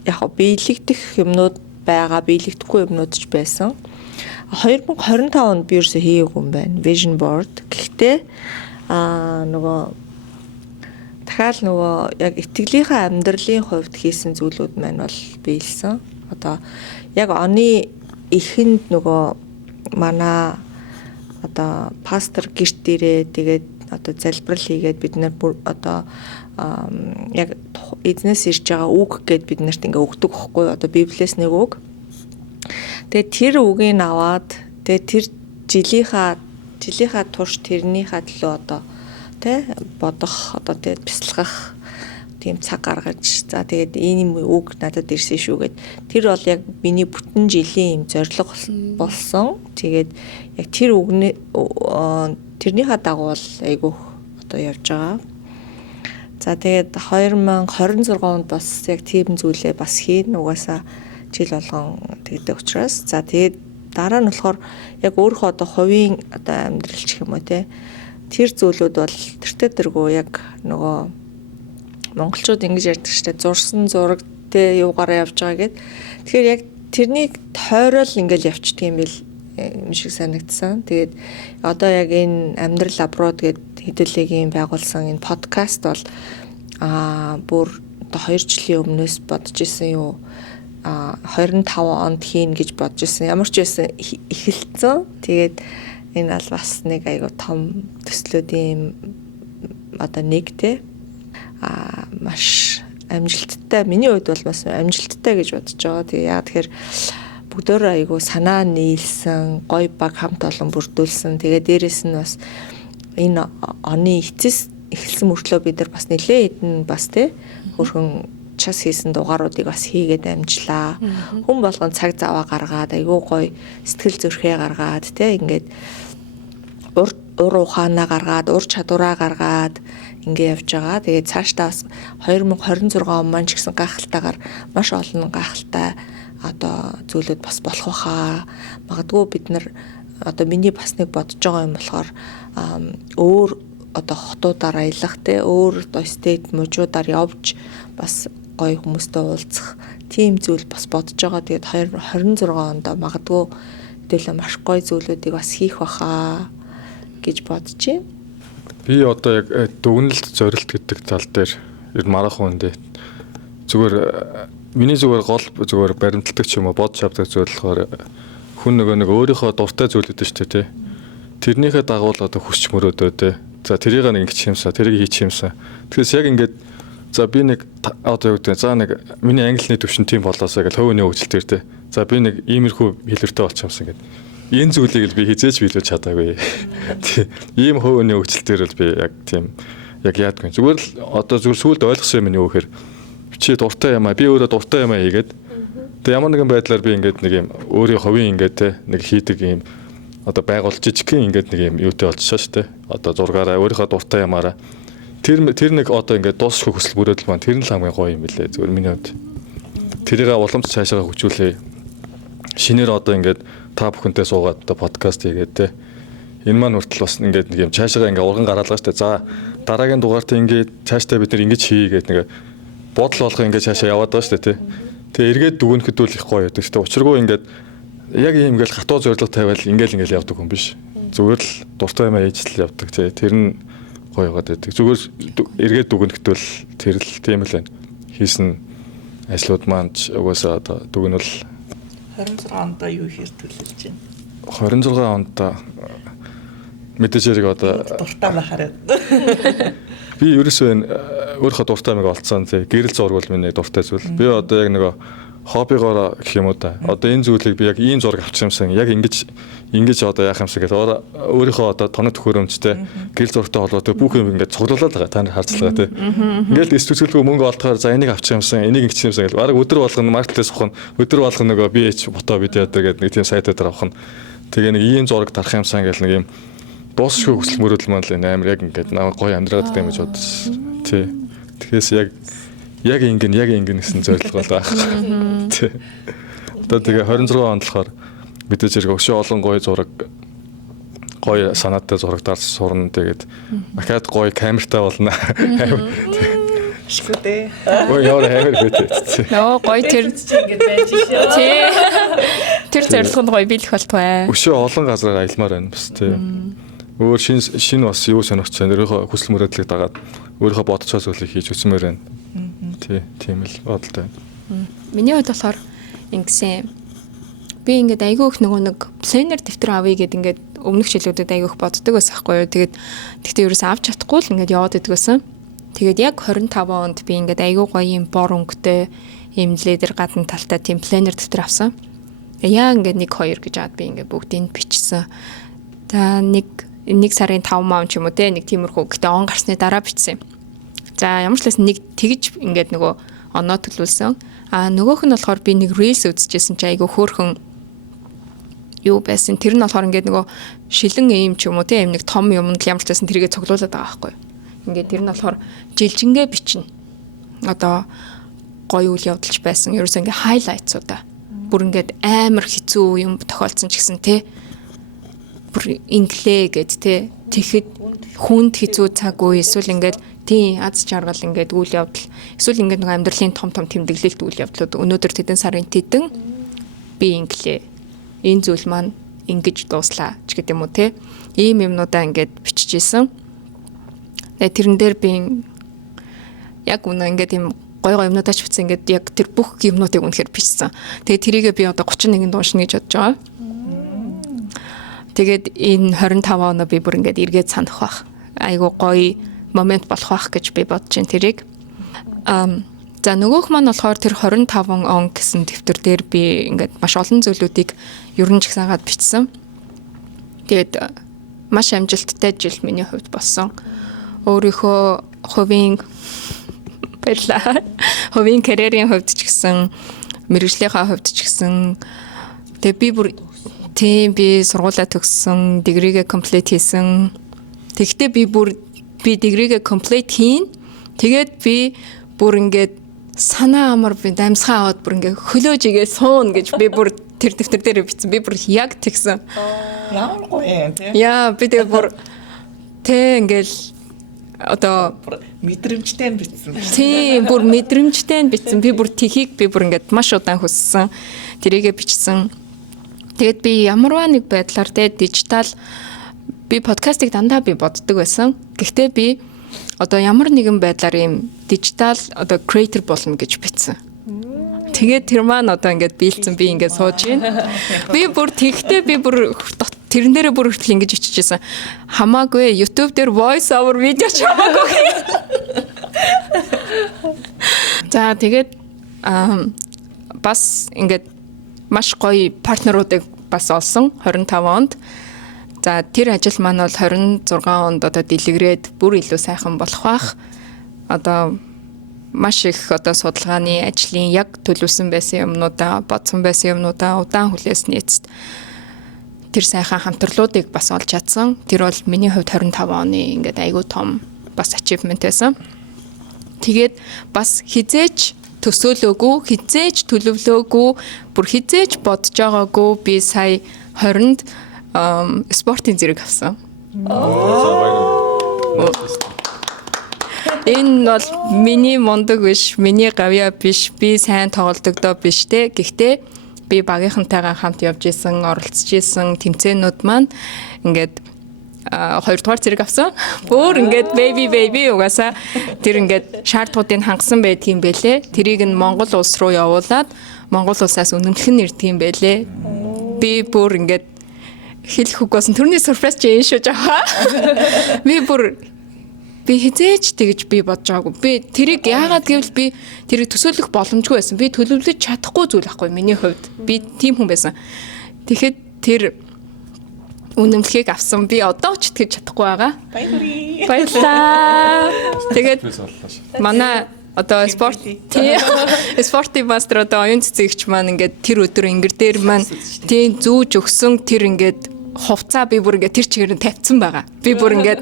яг биелэгдэх юмнууд байгаа, биелэгдэхгүй юмнууд ч байсан. 2025 онд би ерөөсөө хийгээгүй юм байна. Vision board. Гэхдээ нөгөө дахиад нөгөө яг итгэлийнхаа амьдралын хувьд хийсэн зүйлүүд маань бол биелсэн. Одоо яг оны эхэнд нөгөө манай одоо пастор гэрт ирээ тэгээд одоо залбирал хийгээд бид нар одоо яг эзнээс ирж байгаа үг гэд бид нарт ингээ өгдөг хөхгүй одоо библиэс нэг үг. Тэгээд тэр үгийг аваад тэгээд тэр жилийнхаа турш тэрнийхээ төлөө одоо тэ бодох одоо тэгээд бясалгах тийм цаг гаргаж за тэгээд энэ үг надад ирсэн шүү гэд тэр бол яг миний бүтэн жилийн юм зорилго болсон. Тэгээд яг тэр үгний тэрнийхээ дагуу бол айгүйх одоо явж байгаа. За тэгээд 2026 онд бас яг тийм зүйлээ бас хийн угаасаа жил болгон тэгдэг учраас за тэгээд дараа нь болохоор яг өөрөө одоо хувийн одоо амьдралч юм уу те тэр зүйлүүд бол тэртээ тэргүү яг нөгөө монголчууд ингэж ярьдаг штэ зурсан зураг те юугаараа явж байгаа гэд тэгэхээр яг тэрнийг тойрол ингээл явчихдаг юм бил юм шиг санагдсан. Тэгээд одоо яг энэ амьдрал абрууд гэд хэдүүлээгийн байгуулсан энэ подкаст бол бүр одоо 2 жилийн өмнөөс бодож исэн юу 25 онд хийн гэж бодож исэн. Ямар ч байсан эхэлсэн. Тэгээд энэ бол бас нэг айгу том төслүүдийн одоо нэг те маш амжилттай. Миний хувьд бол бас амжилттай гэж бодож байгаа. Тэгээ яа тэгэхээр бүгдөө айгу санаа нийлсэн, гой баг хамт олон бүрдүүлсэн. Тэгээ дээрэс нь бас энэ оны эцэс эхэлсэн мөртлөө бид нар бас нэлээд хэдэн бас те хөрхөн час хийсэн дугааруудыг бас хийгээд амжлаа. Хүн болгон цаг зав гаргаад айгуу гоё сэтгэл зүрхээ гаргаад те ингээд ур ухаанаа гаргаад ур чадвараа гаргаад ингээ явж байгаа. Тэгээд цаашдаа бас 2026 он маань ч гэсэн гайхалтайгаар маш олон гайхалтай одоо зүйлүүд бас болох байхаа. Магадгүй бид нар одоо миний бас нэг бодож байгаа юм болохоор өөр одоо хотуудаар аялах те өөр одоо стейт мужуудаар явж бас гоё хүмүүстэй уулзах тийм зүйл бас бодож байгаа. Тэгээд 2026 онд магадгүй хэдүүлээ маш гоё зүйлүүдийг бас хийх байхаа гэж бодож байна. Би одоо яг дүгнэлт зорилт гэдэг тал дээр ер марафон дээр зүгээр миний зүгээр гол зүгээр баримтлагдаг ч юм уу бодож авдаг зүйл болохоор хүн нэг өөрийнхөө дуртай зүйл гэдэг шүү дээ. Тэрнийхээ дагуу л одоо хүсч мөрөөдөө те. За тэрийг нэг ингэж юмсаа, тэрийг хийчих юмсаа. Тэгэхээр яг ингээд за би нэг одоо юу гэдэг за нэг миний англиний төвшин тийм болоосаа гэж хөвөний хөгжилтээр те. За би нэг иймэрхүү хэлбэртэй болчихсон гэдэг. Энэ зүйлийг л би хизээч биелүүлж чадаагүй. Ийм хөвөний хөгжилтээр л би яг тийм яг яадгүй. Зүгээр л одоо зүгээр сүулт ойлгосон юм нь юу гэхээр чи дуртай юм аа би өөрөө дуртай юм аа хийгээд тэг ямар нэгэн байдлаар би ингээд нэг юм өөрийн ховын ингээд те нэг хийдэг юм одоо байгуул жижигхэн ингээд нэг юм юутэй болчихсон шүү дээ. Одоо зургаараа өөрийнхөө дуртай ямаараа тэр нэг одоо ингээд дуусах хүсэл мөрөөдөл маань тэр нь л хамгийн гоё юм билээ. Зүгээр миний хувьд тэрийг уламж цаашаа хөгжүүлээ. Шинээр одоо ингээд та бүхэнтэй суугаад одоо подкаст хийгээд те энэ маань хүртэл бас ингээд нэг юм цаашаа ингээд урган гараалгаа шүү дээ. За дараагийн дугаарт ингээд цаашдаа бид нар ингэж хийгээд нэг бодол болгоо ингээд цаашаа яваад байгаа шүү дээ те. Тэгээ эргээд дүгнэхэд үл их гоё байдаг шүү дээ. Учиргүй ингээд яг ийм ингээл хатуу зорилго тавиал ингээл явдаг хүн биш. Зүгээр л дуртай юм ээжл явдаг тий. Тэр нь гоё яваад байдаг. Зүгээр эргээд дүгнэхдээ л тэр л тийм л байна. Хийсэн ажлууд маань угаасаа одоо дүгнэл 26 онд юу хийх төлөвлөж байна? 26 онд мэдээж яг одоо дуртай байхаар би ерөөсөө өөрийнхөө дуртай мэг олцсон тий. Гэрэл зураг бол миний дуртай зүйл. Би одоо яг нөгөө хоббигоор гэх юм уу та. Одоо энэ зүйлийг би яг ийм зураг авчих юмсан. Яг ингэж одоо яах юмсан гэдэг. Өөрийнхөө одоо тоног төхөөрөмжтэй гэрэл зурагтай холбоотой бүх юм ингэж цуглуулад байгаа. Та нар харж байгаа тий. Ингээл эсвэлгүй мөнгө олдохоор за энийг авчих юмсан. Энийг ингэчих юмсан гэж. Бараг өдөр болгоно маркетээс авах нь. Өдөр болгоно нөгөө BH фото видео гэдэг нэг тийм сайтаар авах нь. Тэгээ нэг ийм зураг тарах юмсан гэл нэг юм дуусшгүй хүсэл мөрөөдөл маань л амар яг ингэж гоё амьдраад байгаа юм гэж бодсон. Тий. Тэгэхээс яг ингэн гэсэн зорилго бол байх. Тий. Одоо тэгээ 26 онд болохоор мэдээж хэрэг өшөө олон гоё зураг гоё санаатай зураг дарж сурна. Тэгээд дахиад гоё камертай болно. Шүдээ. Өө ямар хавар хөтөө. Нөө гоё тэр Ингээд байж шээ. тий. Тэр зорилгонд гоё биелэх болтугай. Өшөө олон газараар аялмаар байна бас тий. Өөр шин бас юу сонирхож байна. Өөрийнхөө хүсэл мөрөөдлийг дагаад өөрийнхөө бодцоо зүйлийг хийж үсмээр байна. Тий, тийм л бодолтой. Миний хувьд болохоор ингэсэн би ингээд айгүй их нэг планер дэвтэр авъя гэд ингээд өмнөх жилүүдэд айгүй их боддог байсан байхгүй юу. Тэгтээ ерөөсөө авч чадахгүй л ингээд яваад идэг байсан. Тэгээд яг 25 онд би ингээд айгүй гоё юм бор өнгөтэй юм ледер гадна талтай тийм планер дэвтэр авсан. Яа ингээд 1 2 гэж аваад би ингээд бүгдийг бичсэн. За нэг сарын 5 мав ч юм уу те нэг тиймэрхүү гэхдээ он гарсны дараа бичсэн. За ямар ч лээс нэг тэгж ингээд нөгөө оноо төлүүлсэн. А нөгөөх нь болохоор би нэг reels үзчихсэн чи айгүй хөөрхөн юу байсан. Тэр нь болохоор ингээд нөгөө шилэн эм ч юм уу те нэг том юмд ямар ч байсан тэргээ цуглуулад байгаа байхгүй. Ингээд тэр нь болохоор жилжингээ бичнэ. Одоо гоё үйл явдалч байсан. Ерөөсөө ингээд хайлайтсуудаа. Бүр ингээд амар хэцүү юм тохиолдсон ч гэсэн те бүр инглээ гэд те тэгэхэд хүнд хэцүү цаг үе эсвэл ингээд тийм аз жаргал ингээд үйл явдал эсвэл ингээд нэг амьдралын том тэмдэглэлт үйл явдлууд өнөөдөр тэдэн сарын тэдэн би инглээ энэ зүйл маань ингэж дууслаа ч гэдэг юм уу те ийм юмнуудаа ингээд биччихсэн. Тэгээ тэрэн дээр би яг үнэ ингээд ийм гой юмнуудаа ч бичсэн ингээд яг тэр бүх юмнуудыг үнэхээр бичсэн. Тэгээ тэрийгээ би одоо 31-нд уншина гэж бодож байгаа. Тэгээд энэ 25 оноо би бүр ингээд эргээд санах бах. Айгу гоё момент болох бах гэж би бодож байна тэрийг. За нөгөөх маань болохоор тэр 25 он гэсэн дэвтэр дээр би ингээд маш олон зүйлүүдийг ер нь ч ихсаагаад бичсэн. Тэгээд маш амжилттай жил миний хувьд болсон. Өөрийнхөө хувийн баярлаа. Хувийн карьерийн хувьд ч гэсэн мэргэжлийнхаа хувьд ч гэсэн тэгээд би бүр тийм би сургуулаа төгссөн, дегригээ комплит хийсэн. Тэгтээ би дегригээ комплит хийн. Тэгээд би бүр ингээд санаа амар би дамсгаа аваад бүр ингээд хөлөөж игээ суун гэж би бүр тэр дэвтэр дээр бичсэн. Би бүр яг тэгсэн. Ямар гоё юм те. Яа би тэгээд бүр тэ ингээл одоо мэдрэмжтэй бичсэн. тийм бүр мэдрэмжтэй бичсэн. Би бүр тхийг би бүр ингээд маш удаан хүссэн. Тэрийгэ бичсэн. Тэгээд би ямарваа нэг байдлаар те дижитал би подкастыг дандаа би боддог байсан. Гэхдээ би одоо ямар нэгэн байдлаар ийм дижитал одоо креатор болно гэж бичсэн. Тэгээд тэр маань одоо ингээд биелсэн би ингээд сууж байна. Би бүр тэгтээ би бүр тэрэн дээрээ бүр хүртэл ингэж иччихсэн. Хамаагүй YouTube дээр voice over видео ч хамаагүй. За тэгээд бас ингээд маш гоё партнеруудыг бас олсон 25 онд. За тэр ажил маань бол 26 онд одоо дэлгэрээд бүр илүү сайхан болох бах. Одоо маш их одоо судалгааны ажлын яг төлөвлөсөн байсан юмнуудаа, бодсон байсан юмнуудаа удаан хүлээсний эцэст тэр сайхан хамтрлуудыг бас олж чадсан. Тэр бол миний хувьд 25 оны ингээд айгүй том бас achievement байсан. Тэгээд бас хизээч төсөөлөөгүй, хизээч төлөвлөөгүй, бүр хизээч бодож байгаагүй би сая 20-нд спортын зэрэг авсан. Энэ бол миний мундаг биш, миний гавьяа биш, би сайн тоглодогдоо биш те. Гэхдээ би багийнхантайгаа хамт явж исэн, оролцож исэн тэмцээнүүд маань ингээд 2 дугаар зэрэг авсан. Бүр ингээд baby угаасаа тэр ингээд шаардлагуудыг хангасан байдгийн бэлээ. Тэрийг нь Монгол улс руу явуулаад Монгол улсаас үнэмлэх нь ирдгийм бэлээ. Би бүр ингээд хэлэх үгүйсэн төрний surprise change шүү жаа. Би хизээч тэгж би бодож байгаагүй. Би тэрийг яагаад гэвэл би тэрийг төсөөлөх боломжгүй байсан. Би төлөвлөж чадахгүй зүйл ахгүй миний хувьд. Би тийм хүн байсан. Тэгэхэд тэр үнэмлэхийг авсан. Би одоо ч итгэж чадахгүй байгаа. Баярлалаа. Тэгээд манай одоо спортын мастер одоо оюун цэцэгч маань ингээд тэр өдөр ингэр дээр маань тийм зүүж өгсөн тэр ингээд хувцаа би бүр ингээд тэр чигээр нь тавьсан байгаа. Би бүр ингээд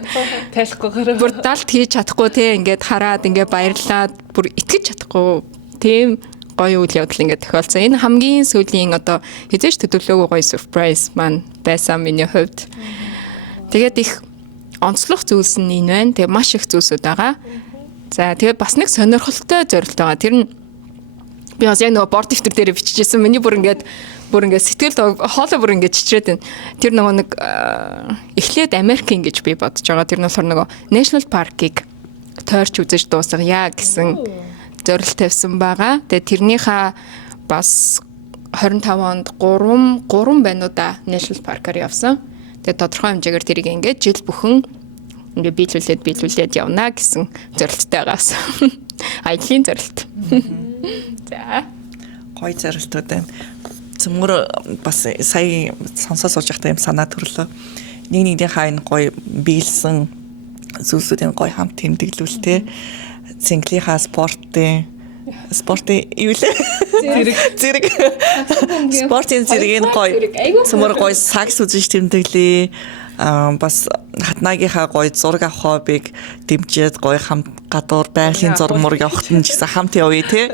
тайлахгүйгээр бүр далд хийж чадахгүй те ингээд хараад ингээд баярлаад бүр итгэж чадахгүй тийм гоё үйл явдал ингээд тохиолдсон. Энэ хамгийн сүүлийн одоо хизээч төдөлөөгүй гоё surprise маань байсан миний хувьд. Тэгээд их онцлох зүйлс нь энэ байна. Тэгээ маш их зүйлсүүд байгаа. За тэгээд бас нэг сонирхолтой зорилт байгаа. Тэр нь би бас яг нөгөө борд дэвтэр дээр бичижсэн. Миний бүр ингээд сэтгэл хоолой бүр ингээд чичрээд байна. Тэр нөгөө нэг эхлээд Америкийн гэж би бодож байгаа. Тэр нь болохоор нөгөө National Park-ыг тойрч үзэж дуусгая гэсэн зорилт тавьсан байгаа. Тэгээд тэрнийхээ бас 25 онд 3 байна уу да National Park-аар явсан. Тэгээд тодорхой хэмжээгээр тэрийг ингээд жил бүхэн ингээд биелүүлээд явна гэсэн зорилттой байгаас. Аяллийн зорилт. За. Гой зорилтууд байна. Цөмөр бас сая сонсоо сууж байхдаа юм санаа төрлөө. Нэг хайн гой биелсэн зүйлсүүдийн гой хамт тэмдэглүүлтэй. Цэнглийнхаа спортын юу лээ? Зэрэг. Спортын зэргийн гой цөмөр гой сакс үзэж тэмдэглээ. Бас хатнаагийнхаа гой зураг авах хоббиг дэмжиж гой хамт гадуур байгалийн зураг мураг авахт нь ч гэсэн хамт явъя тий.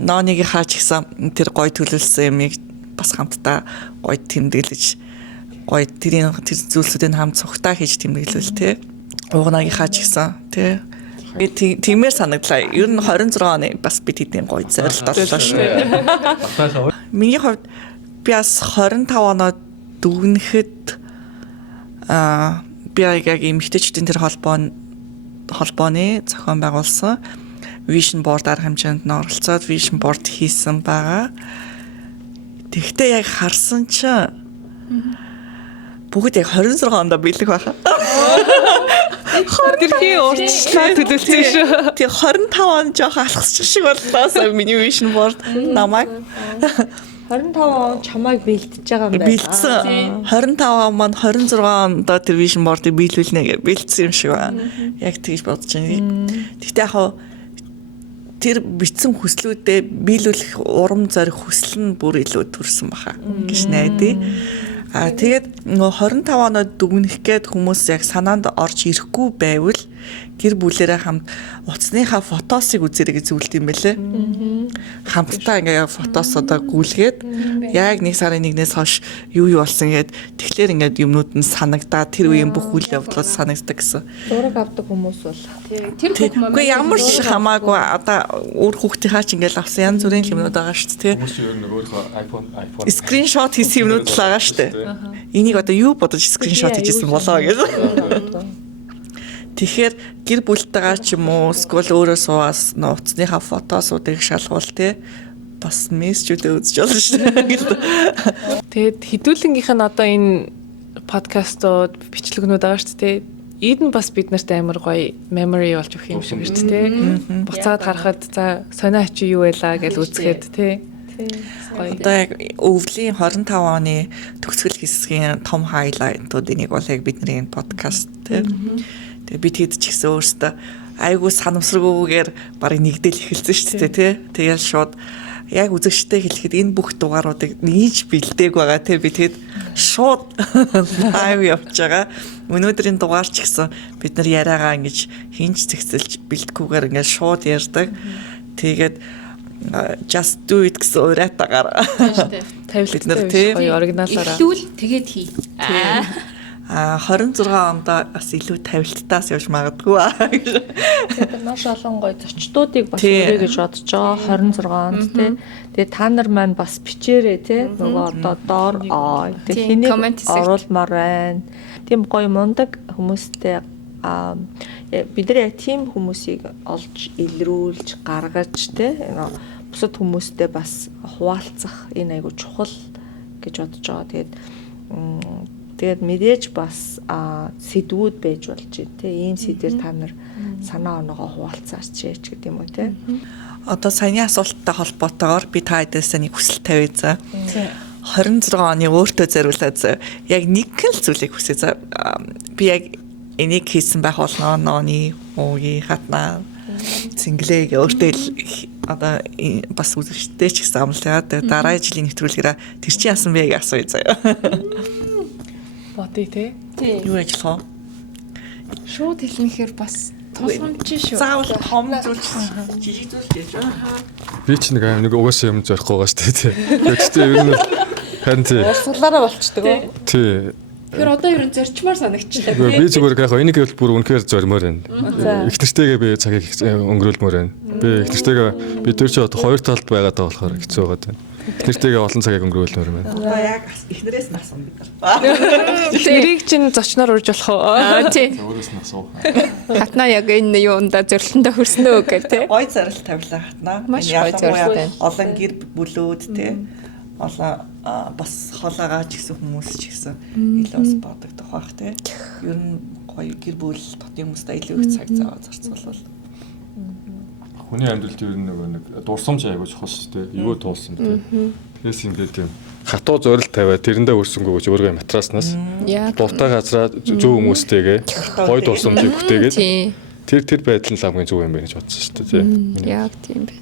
Ноонигийнхаа ч гэсэн тэр гой төлөвлөсөн юмыг бас хамтдаа гой тэмдэглэж гой тэр зүйлсүүдийн хамт цугтаа хийж тэмдэглэвэл тий. Угнаагийнхаа ч гэсэн тий. Би тиймэр санагдлаа. Ер нь 26 оны бас бид хэдийн гой зорилт оллоо шүү. Миний хувьд би бас 25 оноо дүгнэхэд би яг эмэгтэйчдийн тэр холбооны зохион байгуулсан vision board арга хэмжээнд нь оролцоод vision board хийсэн байгаа. Тэгвэл яг харсан чинь бүгд яг 26 онд бэлэг байхаа. Тэрхий урьдчилан төлөвлөсөн шүү. Тэг 25 он жоох алхасчих шиг боллоо. Миний vision board намайг 25 он чамайг бэлдэж байгаа юм байна. Бэлдсэн. 25 маань 26 онд тэр vision board-ыг биелүүлнэ гэж бэлдсэн юм шиг байна. Яг тэгж бодож байна. Тэгтээ яг тэр бичсэн хүслүүдээ биелүүлэх урам зориг хүсэл нь бүр илүү төрсөн баха гэж найдаа. Тэгээд нөгөө 25 оноо дүгнэх гээд хүмүүс яг санаанд орж ирэхгүй байвал гэр бүлээрээ хамт утасныхаа фотосыг үзэрэй гэж зөвлөд юм бэлээ. Хамтдаа ингээ фотос одоо гүйлгээд яг 1 сарын 1-ээс хойш юу болсон гээд тэгэхээр ингээд юмнууд нь санагдаа тэр үеийн бүх үйл явдлууд санагддаг гэсэн. Зураг авдаг хүмүүс бол Тэр бүх юм. Үгүй ямар ч хамаагүй одоо өөр хүүхдийнхаа ч ингээд авсан янз бүрийн юмнууд байгаа шүү дээ. Хүмүүс ер нь өөрийнхөө iPhone Скриншот хийсэн юмнууд л байгаа шүү дээ. Энийг одоо юу бодож скриншот хийжсэн болоо гэж. Тэгэхээр гэр бүлтэйгээ ч юм уу эсвэл өөрөө суугаас утасныхаа фотосуудыг шалгуул те бас мессежүүдээ үзэж болно шүү дээ. Тэгээд хідүүлэнгийнх нь одоо энэ подкастууд бичлэгнүүд байгаа шүү дээ. Эд нь бас бид нарт амар гоё memory болж өгөх юм шиг шүү дээ. Буцаад харахад за сонио ачи юу байлаа гэж үзэхэд те. Одоо яг өвлийн 25 оны төгсгөл хэсгийн том хайлайтуудыг нэг бол яг бидний энэ подкаст те. Тэгээ бид хэд ч гэсэн өөртөө айгүй санамсаргүйгээр барыг нэгдэл эхэлсэн шүү дээ тий. Тэгэл шууд яг үзэгчтэй хэлэхэд энэ бүх дугааруудыг нийж бэлдээг байгаа тий. Бид хэд шууд лайв явж байгаа. Өнөөдрийн дугаар ч гэсэн бид нар яриагаа ингэж хинж зэгцэлж бэлдэхгүйгээр ингэж шууд ярьдаг. Тэгээд just do it гэсэн уриатагаар Тавилт нар тий оригиналаараа. Эхлүүл тэгээд хий. 26 онд бас илүү тавилттаас явж магадгүй. тэгээд маш олон гоё зочдуудыг бас өрөө гэж бодож байгаа 26 онд тий. Тэгээд та нар маань бас бичээрэй тий. Нөгөө одоо доор тэгээд хэнийг оруулмаар байна. Тийм гоё мундаг хүмүүстэй бид нар яг тийм хүмүүсийг олж илрүүлж гаргаж тий. Бусад хүмүүстэй бас хуваалцах энэ айгу чухал гэж бодож байгаа. Тэгээд мэдээж бас сэдвүүд байж болж байна те. Ийм сэдвэр та нар санаа оноогоо хуваалцаач ч гэдэг юм уу те. Одоо саяны асуулттай холбоотойгоор би та хэдээс нэг хүсэл тавья за. 26 оны өөртөө зориулаад за. Яг нэг л зүйлийг хүсье за. Би яг энийг хийсэн байх болно нооны уугийн хатнаа цэнгэлэг өөртөө одоо бас үзэгчтэй ч гэсэн амлаа. Дараа жилийн нэвтрүүлгээрээ тэр чинь яасан бэ гэж асууя заяа. Бодъё те. Юу ажиллах вэ? Шууд хэлнэхээр бас тулгамж шүү. Заавал том зүйл жижиг зүйл гэж байна. Би ч нэг угаасаа юм зорих байгаа шүү дээ. Гэхдээ ер нь харин тий. Урсгалаараа болчдөг. Тий. Тэгэхээр одоо ер нь зорчмоор санагчлаа. Би зүгээр яг энийг бол бүр үнэхээр зоримоор байна. Их нэртэйгээ би цагийг өнгөрүүлмээр байна. Би их нэртэйгээ бид төр чи одоо хоёр талд байгаад байгаа болохоор хэцүү байгаад байна. Их нэртэйгээ олон цагийг өнгөрүүлмээр байна. Одоо яг эхнэрээс нь асуусан бид. Тэрийг чинь зочноор урьж болох уу? Тий. Өөрөөс нь асуу. Хатнаа яг энэ юунда зөрлөндөө хөрснөө гэх тий. Гой зарил тавилаа хатнаа. Маш гоё зорилт байна. Олон гэр бүлүүд те. Олон бас хоолойгаа ч гэсэн хүмүүс ч гэсэн илүү бас бодогдох бах те. Ер нь гоё гэр бүл дотын хүмүүстэй илүү их цаг зав зарцуулбал. Хүний амьдралд ер нь нэг дурсамж аягүй чухал шүү дээ. Юу туулсан бэ? Тэгээс ингээд юм хатуу зорилт тавиад тэрэндээ өрсөнгөө гэж өөргөө матраснаас дуртай газраа зөв хүмүүстэйгээ гоё дурсамжийг бүтээгээд тэр байдал нь ламгийн зөв юм байна гэж бодсон шүү дээ. Яг тийм бэ.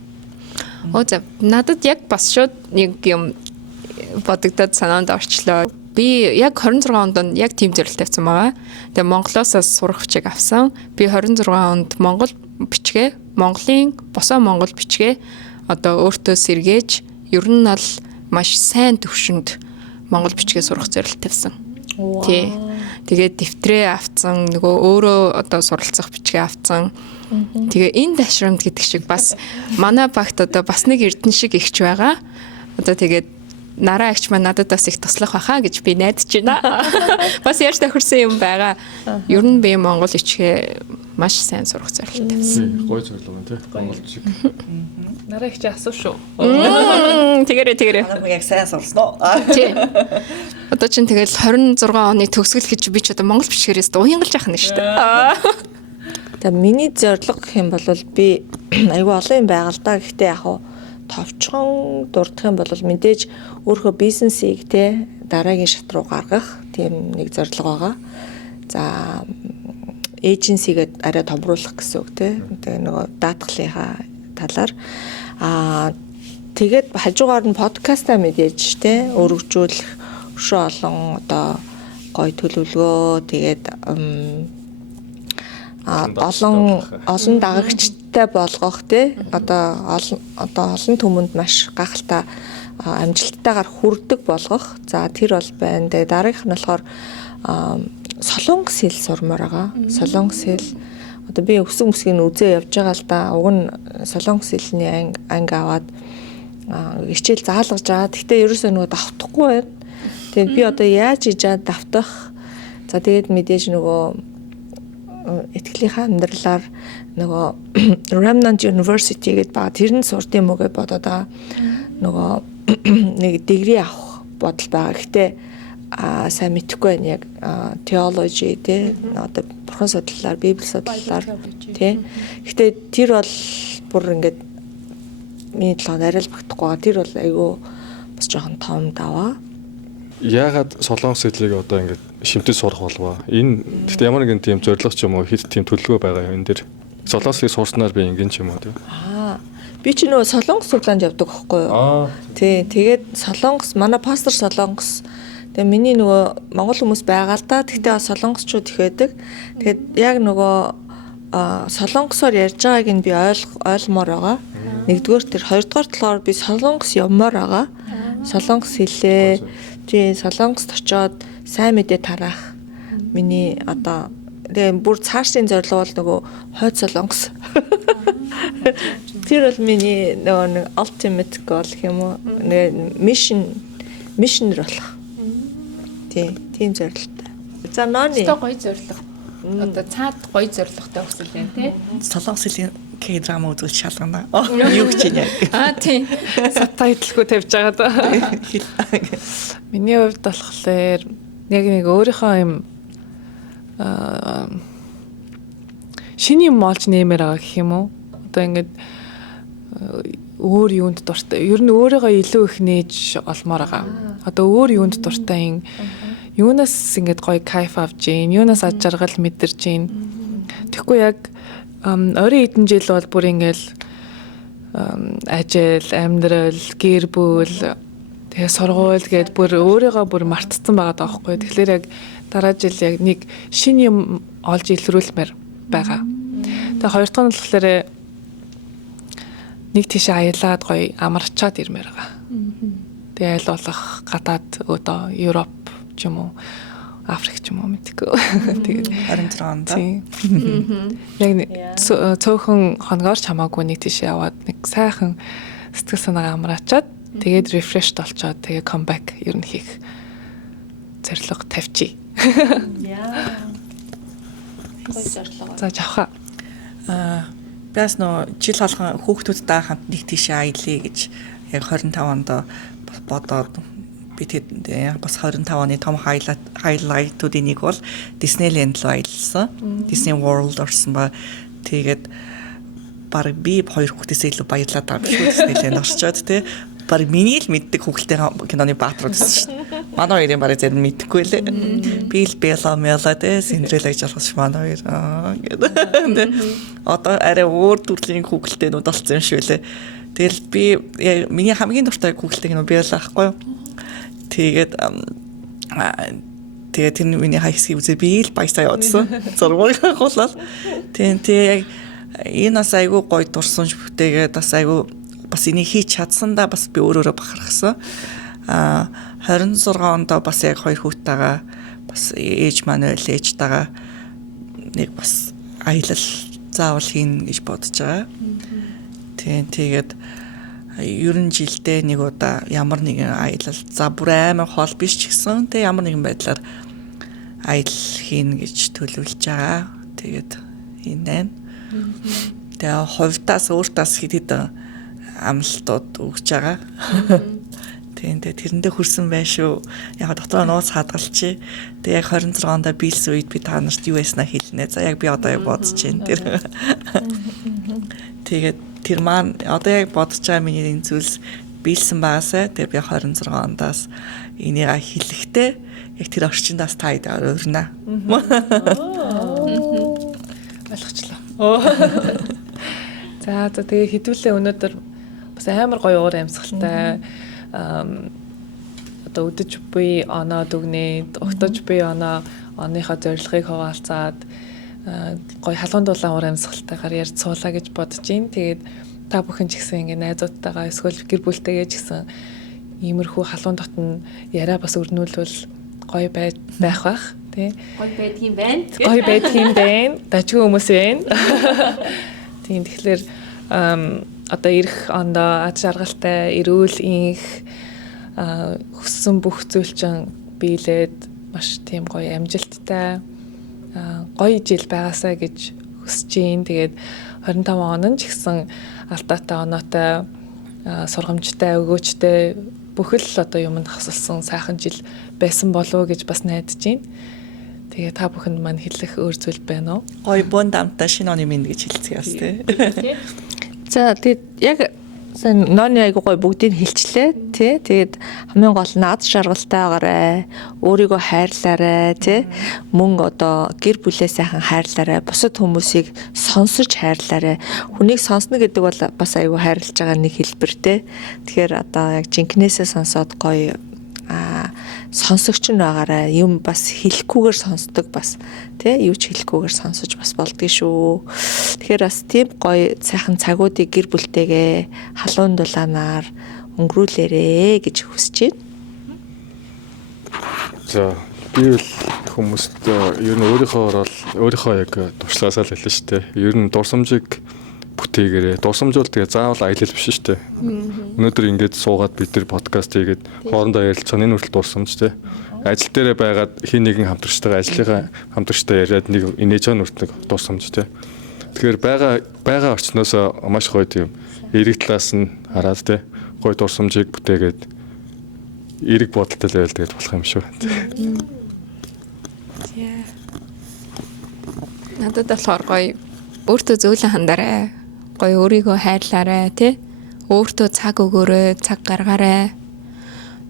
За надад яг бас шууд нэг юм бодогдоод санаанд орчлоо. Би яг 26 онд яг тийм зорилт тавьсан байгаа. Тэгээ Монголоос сурах бичиг авсан. Би 26 онд Монгол бичгээ, Монголын босоо Монгол бичгээ одоо өөртөө сэргээж ер нь бол маш сайн төвшөнд Монгол бичгээ сурах зорилт тавьсан. Тий. Тэгээд дэвтрээ авцсан, нөгөө өөрөө одоо суралцах бичгээ авцсан. Тэгээ энэ дашрамд гэдэг шиг бас манай багт одоо бас нэг эрдэн шиг ихч байгаа. Одоо тэгээд нараа агч маань надад бас их туслах байхаа гэж би найдаж байна. Бас яаж тохирсон юм байгаа. Ер нь би Монгол бичгээ маш сайн сурах зорилт тавьсан. Гоё зорилго байна тий. Монгол шиг. Нараа их чи асуу шүү. Тэгэрээ. Манай яг сайн сурсан уу? Тий. Одоо чинь тэгэл 26 оны төгсгөл гэж би ч одоо Монгол бичгээрээс уянгалж яах нь шүү дээ. Тэгээ миний зорилго гэх юм бол би айгүй олон юм байгаа л да. Гэхдээ яг хуу товчхон дурдах юм бол мэдээж өөрийнхөө бизнесийг те дараагийн шат руу гаргах тийм нэг зорилго байгаа. За эйженсигээ арай томруулах гэсэн үг те. Тэгээ нөгөө даатгалынхаа талаар тэгээд хажуугаар нь подкастаа мэдээж те өргөжүүлэх өшөө олон одоо гоё төлөвлөгөө тэгээд олон дагагчтай болгох тий одоо олон түмэнд маш гахалтай амжилттайгаар хүрдэг болгох. За тэр бол байна. Тэгээ дараагийнх нь болохоор солонгос хэл сурмаар байгаа. Солонгос хэл одоо би өсөг мөсгийн үзээ явж байгаа л да. Уг нь солонгос хэлний анги аваад хичээл заалгаж байгаа. Гэхдээ ерөөсөө нөгөө давтахгүй байна. Тэгээ би одоо яаж хийж давтах. За тэгээд мэдээж нөгөө этгэлийнхаа амьдралаар нөгөө Remnant University гэдэг баг тэрний сурд юм уу гэж бодоод байгаа. Нөгөө нэг дигри авах бодол байгаа. Гэхдээ сайн мэдэхгүй байна яг theology тий одоо бурхан судлалаар библи судлалаар тий. Гэхдээ тэр бол бүр ингээд миний талаар арай л багтахгүй байгаа. Тэр бол айгүй бас жоохон том даваа. Яагаад солонгос хэлийг одоо ингээд шимтэж сурах болов? Энэ гэхдээ ямар нэгэн тийм зорилго ч юм уу хэд тийм төлөвлөгөө байгаа юм энэ дэр. Солонгос хэлийг сурснаар би ингэн ч юм уу тийм. Би ч нөгөө солонгос судлаанд явдаг байхгүй юу? Тий, тэгээд солонгос манай пастор солонгос. Тэгээ миний нөгөө монгол хүмүүс байгаа л да. Тэгтээ солонгосчууд их байдаг. Тэгээд яг нөгөө солонгосоор ярьж байгааг нь би ойлгомоор байгаа. Нэгдүгээр тэр хоёрдугаар талаар би солонгос явмаар байгаа. Солонгос хэлээ. Тий, солонгост очоод сайн мэдээ тараах. Миний одоо тэгээ бүр цаашдын зорилго бол нөгөө хойд солонгос. Тэр бол миний нөгөө ultimate goal гэх юм уу? Missioner болох. Тий, тийм зорилготой. За ноны. Тэ гоё зорилго. Одоо цаад гоё зорилготой өсөл байна тий. Солонгос хэлний К-драма үзүүл шалгана. Юу гэж юм яа. Тий. Сабтайтлгүй тавьж байгаа даа. Миний хувьд болохоор яг нэг өөрийнхөө юм шинэ юм олж нэмэр байгаа гэх юм уу? Одоо ингээд өөр юунд дуртай. Ер нь өөрийгөө илүү их нээж олмоор байгаа. Одоо өөр юунд дуртай юм. Юунаас ингээд гоё кайф авж гин, юунаас аж жаргал мэдэрч гин. Тэгэхгүй яг ойрын хэдэн жил бол бүр ингээл ажил, амьдрал, гэр бүл тэгээ сургууль гээд бүр өөрийгөө бүр мартцсан байгаа даахгүй. Тэгэхээр яг дараа жил яг нэг шинэ юм олж илрүүлмээр байгаа. Тэгээ хоёр дахь нь болохоор нэг тийш аялаад гоё амарчаад ирмээр байгаа. Тэгээ аль болох гадаад одоо Европ ч юм уу Африк ч юм уу мэдгүй. Тэгээд 26 онд. тийм. Яг нэг цөөхөн хоногоор ч хамаагүй нэг тийш яваад нэг сайхан сэтгэл санаагаа амраачаад тэгээд refreshed болчоод тэгээд comeback ер нь хийх зорилго тавьчих. Яа. Хой зорилго. За жавха. Бас нөө жил болгон хүүхдүүдтэй хамт нэг тийшээ аялье гэж яг 25 онд бодоод би тэгээд бас 25 оны том хайлайтуудын нэг бол Disneyland руу аялсан. Disney World орсон ба тэгээд баг би хоёр хүүхдээсээ илүү баярлаад байгаа биш үү Disneyland орчоод тий. Баг миний л мэддэг хүүхдтэй киноны баатрууд гэсэн шүү дээ. Манай хоёрын барыг зарим мэдэхгүй лээ. Би л Bella Mela тий Cinderella гэж болохш манай хоёр гэдэг. Одоо арай өөр төрлийн хүүхдтэйнүүд болсон юм шүү лээ. Тэгэл би миний хамгийн дуртай хүүхдтэй кино Bella ахгүй юу? Тэгээд тэр миний хайсхи үзээ би л баясаа явуулсан. Зургийг хавуулаад. Тийм яг энэ бас айгүй гоё дурсан бүтээгээд бас айгүй бас энийг хийж чадсандаа бас би өөрөөрөө бахархсан. 26 онд бас яг хоёр хүүхдтэйгээ бас ээж маань ээлжтэйгээ нэг бас аялал заавал хийн гэж бодож байгаа. Тийм тэгээд ер нь жилдээ нэг удаа ямар нэгэн аялал за бүр амар хол биш ч гэсэн тэг ямар нэгэн байдлаар аялал хийн гэж төлөвлөж байгаа. Тэгээд энэ тэгээ хувьдаас өөртөөс хэд амлалтууд өгч байгаа. Тийм тэрэндээ хүрсэн байх шүү. Яг дотор нууц хадгалчих. Тэгээ яг 26 онд биелсэн үед би та нарт юу яснаа хэлнэ. За яг би одоо яг бодож байна тэр. Тэгээд тэр маань одоо яг бодож байгаа миний энэ зүйлс биелсэн байгаасаа тэгээ би 26 ондоос энийг хэлэхдээ яг тэр орчиндаас та хэд өөрнө. Ойлгочлаа. За тэгээ хэдүүлээ өнөөдөр бас амар гоё уур амьсгалтай одоо өдөж буй оноо дүгнээд угтаж буй оныхоо зорилгыг хуваалцаад гоё халуун дулаан уур амьсгалтайгаар ярьж суулаа гэж бодож байна. Тэгээд та бүхэн ч гэсэн ингээ найзуудтайгаа эсвэл гэр бүлтэйгээ ч гэсэн иймэрхүү халуун дотн яриа бас өрнүүлвэл гоё байх бах тий. Гоё байдгийн байна. Гоё байдгийн байна. Дажгүй хүмүүс байна. Тийм тэгэхээр одоо ирэх ондоо ад шаргалтай эрүүл инх хүссэн бүх зүйл чинь биелээд маш тийм гоё амжилттай гоё жил байгаасаа гэж хүсэж байна. Тэгээд 25 он нь ч гэсэн алдаатай оноотой сургамжтай өгөөчтэй бүхэл одоо юмд хасалсан сайхан жил байсан болов уу гэж бас найдаж байна. Тэгээ та бүхэнд маань хэлэх өөр зүйл байна уу? Гоё бон дамтаа шинэ оны минь гэж хэлцгээ бас тий. За тэгээд яг ноны айгуу гой бүгдийг хэлчлээ тий. Тэгээд хамгийн гол нь ад шаргалтайгаарай, өөрийгөө хайрлаарай тий. Мөн одоо гэр бүлээ сайхан хайрлаарай, бусад хүмүүсийг сонсож хайрлаарай. Хүнийг сонсно гэдэг бол бас айгуу хайрлаж байгаа нэг хэлбэр тий. Тэгэхээр одоо яг жинкнээсээ сонсоод гоё сонсогч нь байгаарай. Юм бас хэлэхгүйгээр сонсдог бас тий юу ч хэлэхгүйгээр сонсож бас болдгий шүү. Тэгэхээр бас тийм гоё сайхан цагуудыг гэр бүлтэйгээ халуун дулаанаар өнгөрүүлээрэ гэж хүсэж байна. За би л хүмүүст ер нь өөрийнхөө яг туршлагаасаа л хэлсэн шүү дээ. Ер нь дурсамжийг бүтээгээрээ дурсамжуул тэгээ заавал аялал биш шүү дээ. Өнөөдөр ингээд суугаад бид нар подкаст хийгээд хоорондоо ярилцсан энэ хүртэл дурсамж тий. Ажил дээрээ байгаад хин нэгэн хамтрагчтайгаа ажлынхаа хамтрагчтай яриад нэг инээж байгаа нүртэг дурсамж тий. Тэгэхээр байгаа орчноос маш гоё тийм эрэг талаас нь хараад тий. Гоё дурсамжийг бүтээгээд эрэг бодолтой байвал тэгээд болох юм шүү. Надад болохоор гоё өөртөө зөөлөн хандаарай. Гоё өөрийгөө хайрлаарай тий. Өөртөө цаг өгөөрэй, цаг гаргаарай.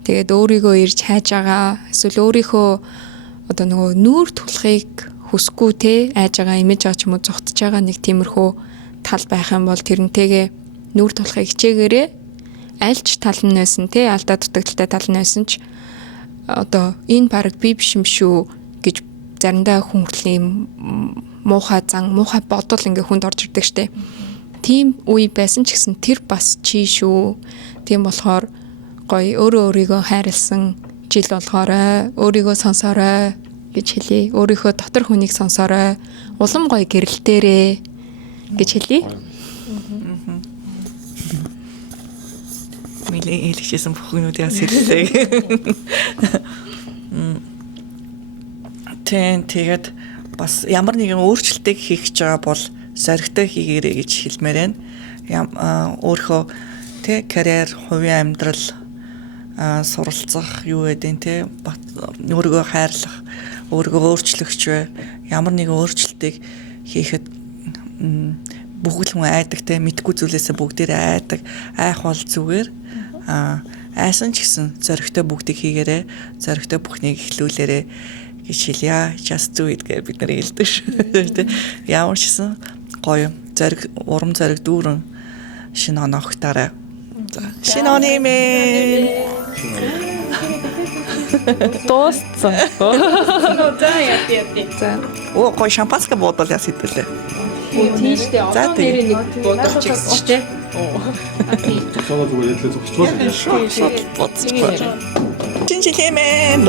Тэгээд өөрийгөө ирж хайж байгаа эсвэл өөрийнхөө одоо нөгөө нүүр тулахыг хүсгүй тий айж байгаа имиж авч юм уу зогтож байгаа нэг тиймэрхүү тал байх юм бол тэрнтэйгээ нүүр тулахыг хичээгээрэй. Альч тал нь байсан тий алдаа дутагдaltaй тал нь байсан ч одоо энэ баг би биш юм шүү гэж заримдаа хүн хүртлийн муухай зан муухай бодол ингээ хүнд орж ирдэг штэ. Тийм үе байсан ч гэсэн тэр бас чи шүү. Тийм болохоор гоё өөрөө өөрийгөө хайрлсан жил болохоор өөрийгөө сонсоорой. гэж хэлье. Өөрийнхөө дотор хүнийг сонсорой. Улам гоё гэрэлтээрээ гэж хэлье. Милээ хэлчихсэн бүхнүүдээс хэллээ. Тэгээд бас ямар нэгэн өөрчлөлтийг хийх гэж байгаа бол зоригтой хийгээрэй гэж хэлмээр байна. Өөрийнхөө тэ карьер, хувийн амьдрал суралцах юу гэдэг те өөрийгөө хайрлах, өөрийгөө өөрчлөхч бай. Ямар нэгэн өөрчлөлтийг хийхэд бүгд хүн айдаг те мэдгүй зүйлээсээ бүгдээрээ айдаг. Айх бол зүгээр. Айсан ч гэсэн зоригтой бүгдийг хийгээрэй. Зоригтой бүхнийг эхлүүлээрэй гэж хэлье. Just do it гэж бид нэр хэлдэг шүү. Тэ ямар ч гэсэн гоё зориг урам зориг дүүрэн шинэ он огтаарай. За шинэ оны мэн Дууссан. оо гоё шампанское бодол яс идэрлээ. Тийштэй За, тэгээ. нэг бодож чигсэн ч тий. Цогцолоо зүгээр ялээ зогсчихвол. Шот боцчихгүй. Чинжилэмэн.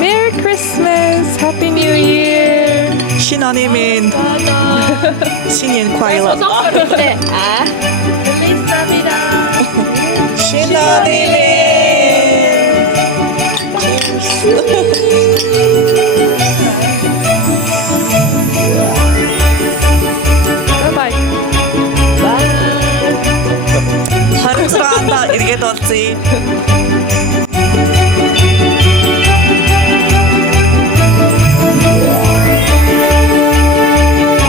Merry Christmas. Happy New Year. Шинэ оны мэн. Шинэ快乐. Шинэ оны мэн. Bye. Харцраанда эргээд олзъя.